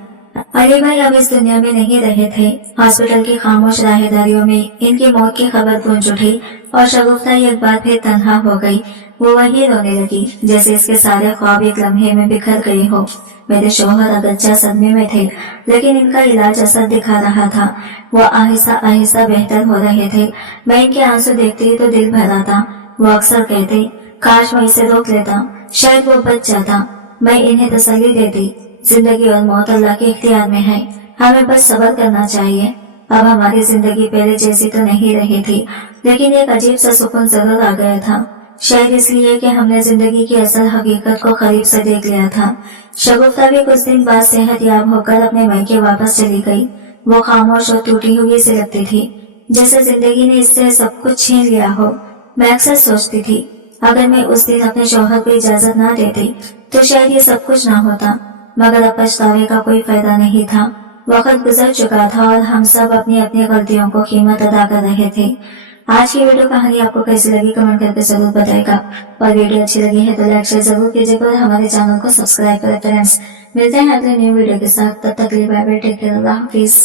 अली भाई अब इस दुनिया में नहीं रहे थे। हॉस्पिटल की खामोश राहदारियों में इनकी मौत की खबर गूंज उठी और शगुफ्ता एक बार फिर तन्हा हो गई। वो वही रोने लगी जैसे इसके सारे ख्वाब एक लम्हे में बिखर गए हो। मेरे शौहर अगरचे सदमे में थे, लेकिन इनका इलाज असर दिखा रहा था। वो आहिस्ता आहिस्ता बेहतर हो रहे थे। मैं इनके आंसू देखती तो दिल भर आता। वो अक्सर कहते, काश मैं इसे रोक लेता, शायद वो बच जाता। मैं इन्हें तसल्ली देती, जिंदगी और मौत अल्लाह के इख्तियार में है, हमें बस सब्र करना चाहिए। अब हमारी जिंदगी पहले जैसी तो नहीं रही थी, लेकिन एक अजीब सा सुकून जरूर आ गया था, शायद इसलिए कि हमने जिंदगी की असल हकीकत को करीब से देख लिया था। शगुफ्ता भी कुछ दिन बाद सेहतयाब होकर अपने मायके वापस चली गई। वो खामोश और टूटी हुई सी लगती थी, जैसे जिंदगी ने इससे सब कुछ छीन लिया हो। मैं अक्सर सोचती थी, अगर मैं उस दिन अपने शौहर को इजाजत ना देती तो शायद ये सब कुछ ना होता, मगर अब पछतावे का कोई फायदा नहीं था। वक्त गुजर चुका था और हम सब अपनी अपनी गलतियों को कीमत अदा कर रहे थे। आज की वीडियो कहानी आपको कैसी लगी कमेंट करके जरूर बताएगा, और वीडियो अच्छी लगी है तो लाइक शेयर जरूर कीजिएगा और हमारे चैनल को सब्सक्राइब करें फ्रेंड्स। मिलते हैं अगले न्यू वीडियो के साथ, तब तक के लिए बाय बाय, टेक केयर, अल्लाह हाफिज।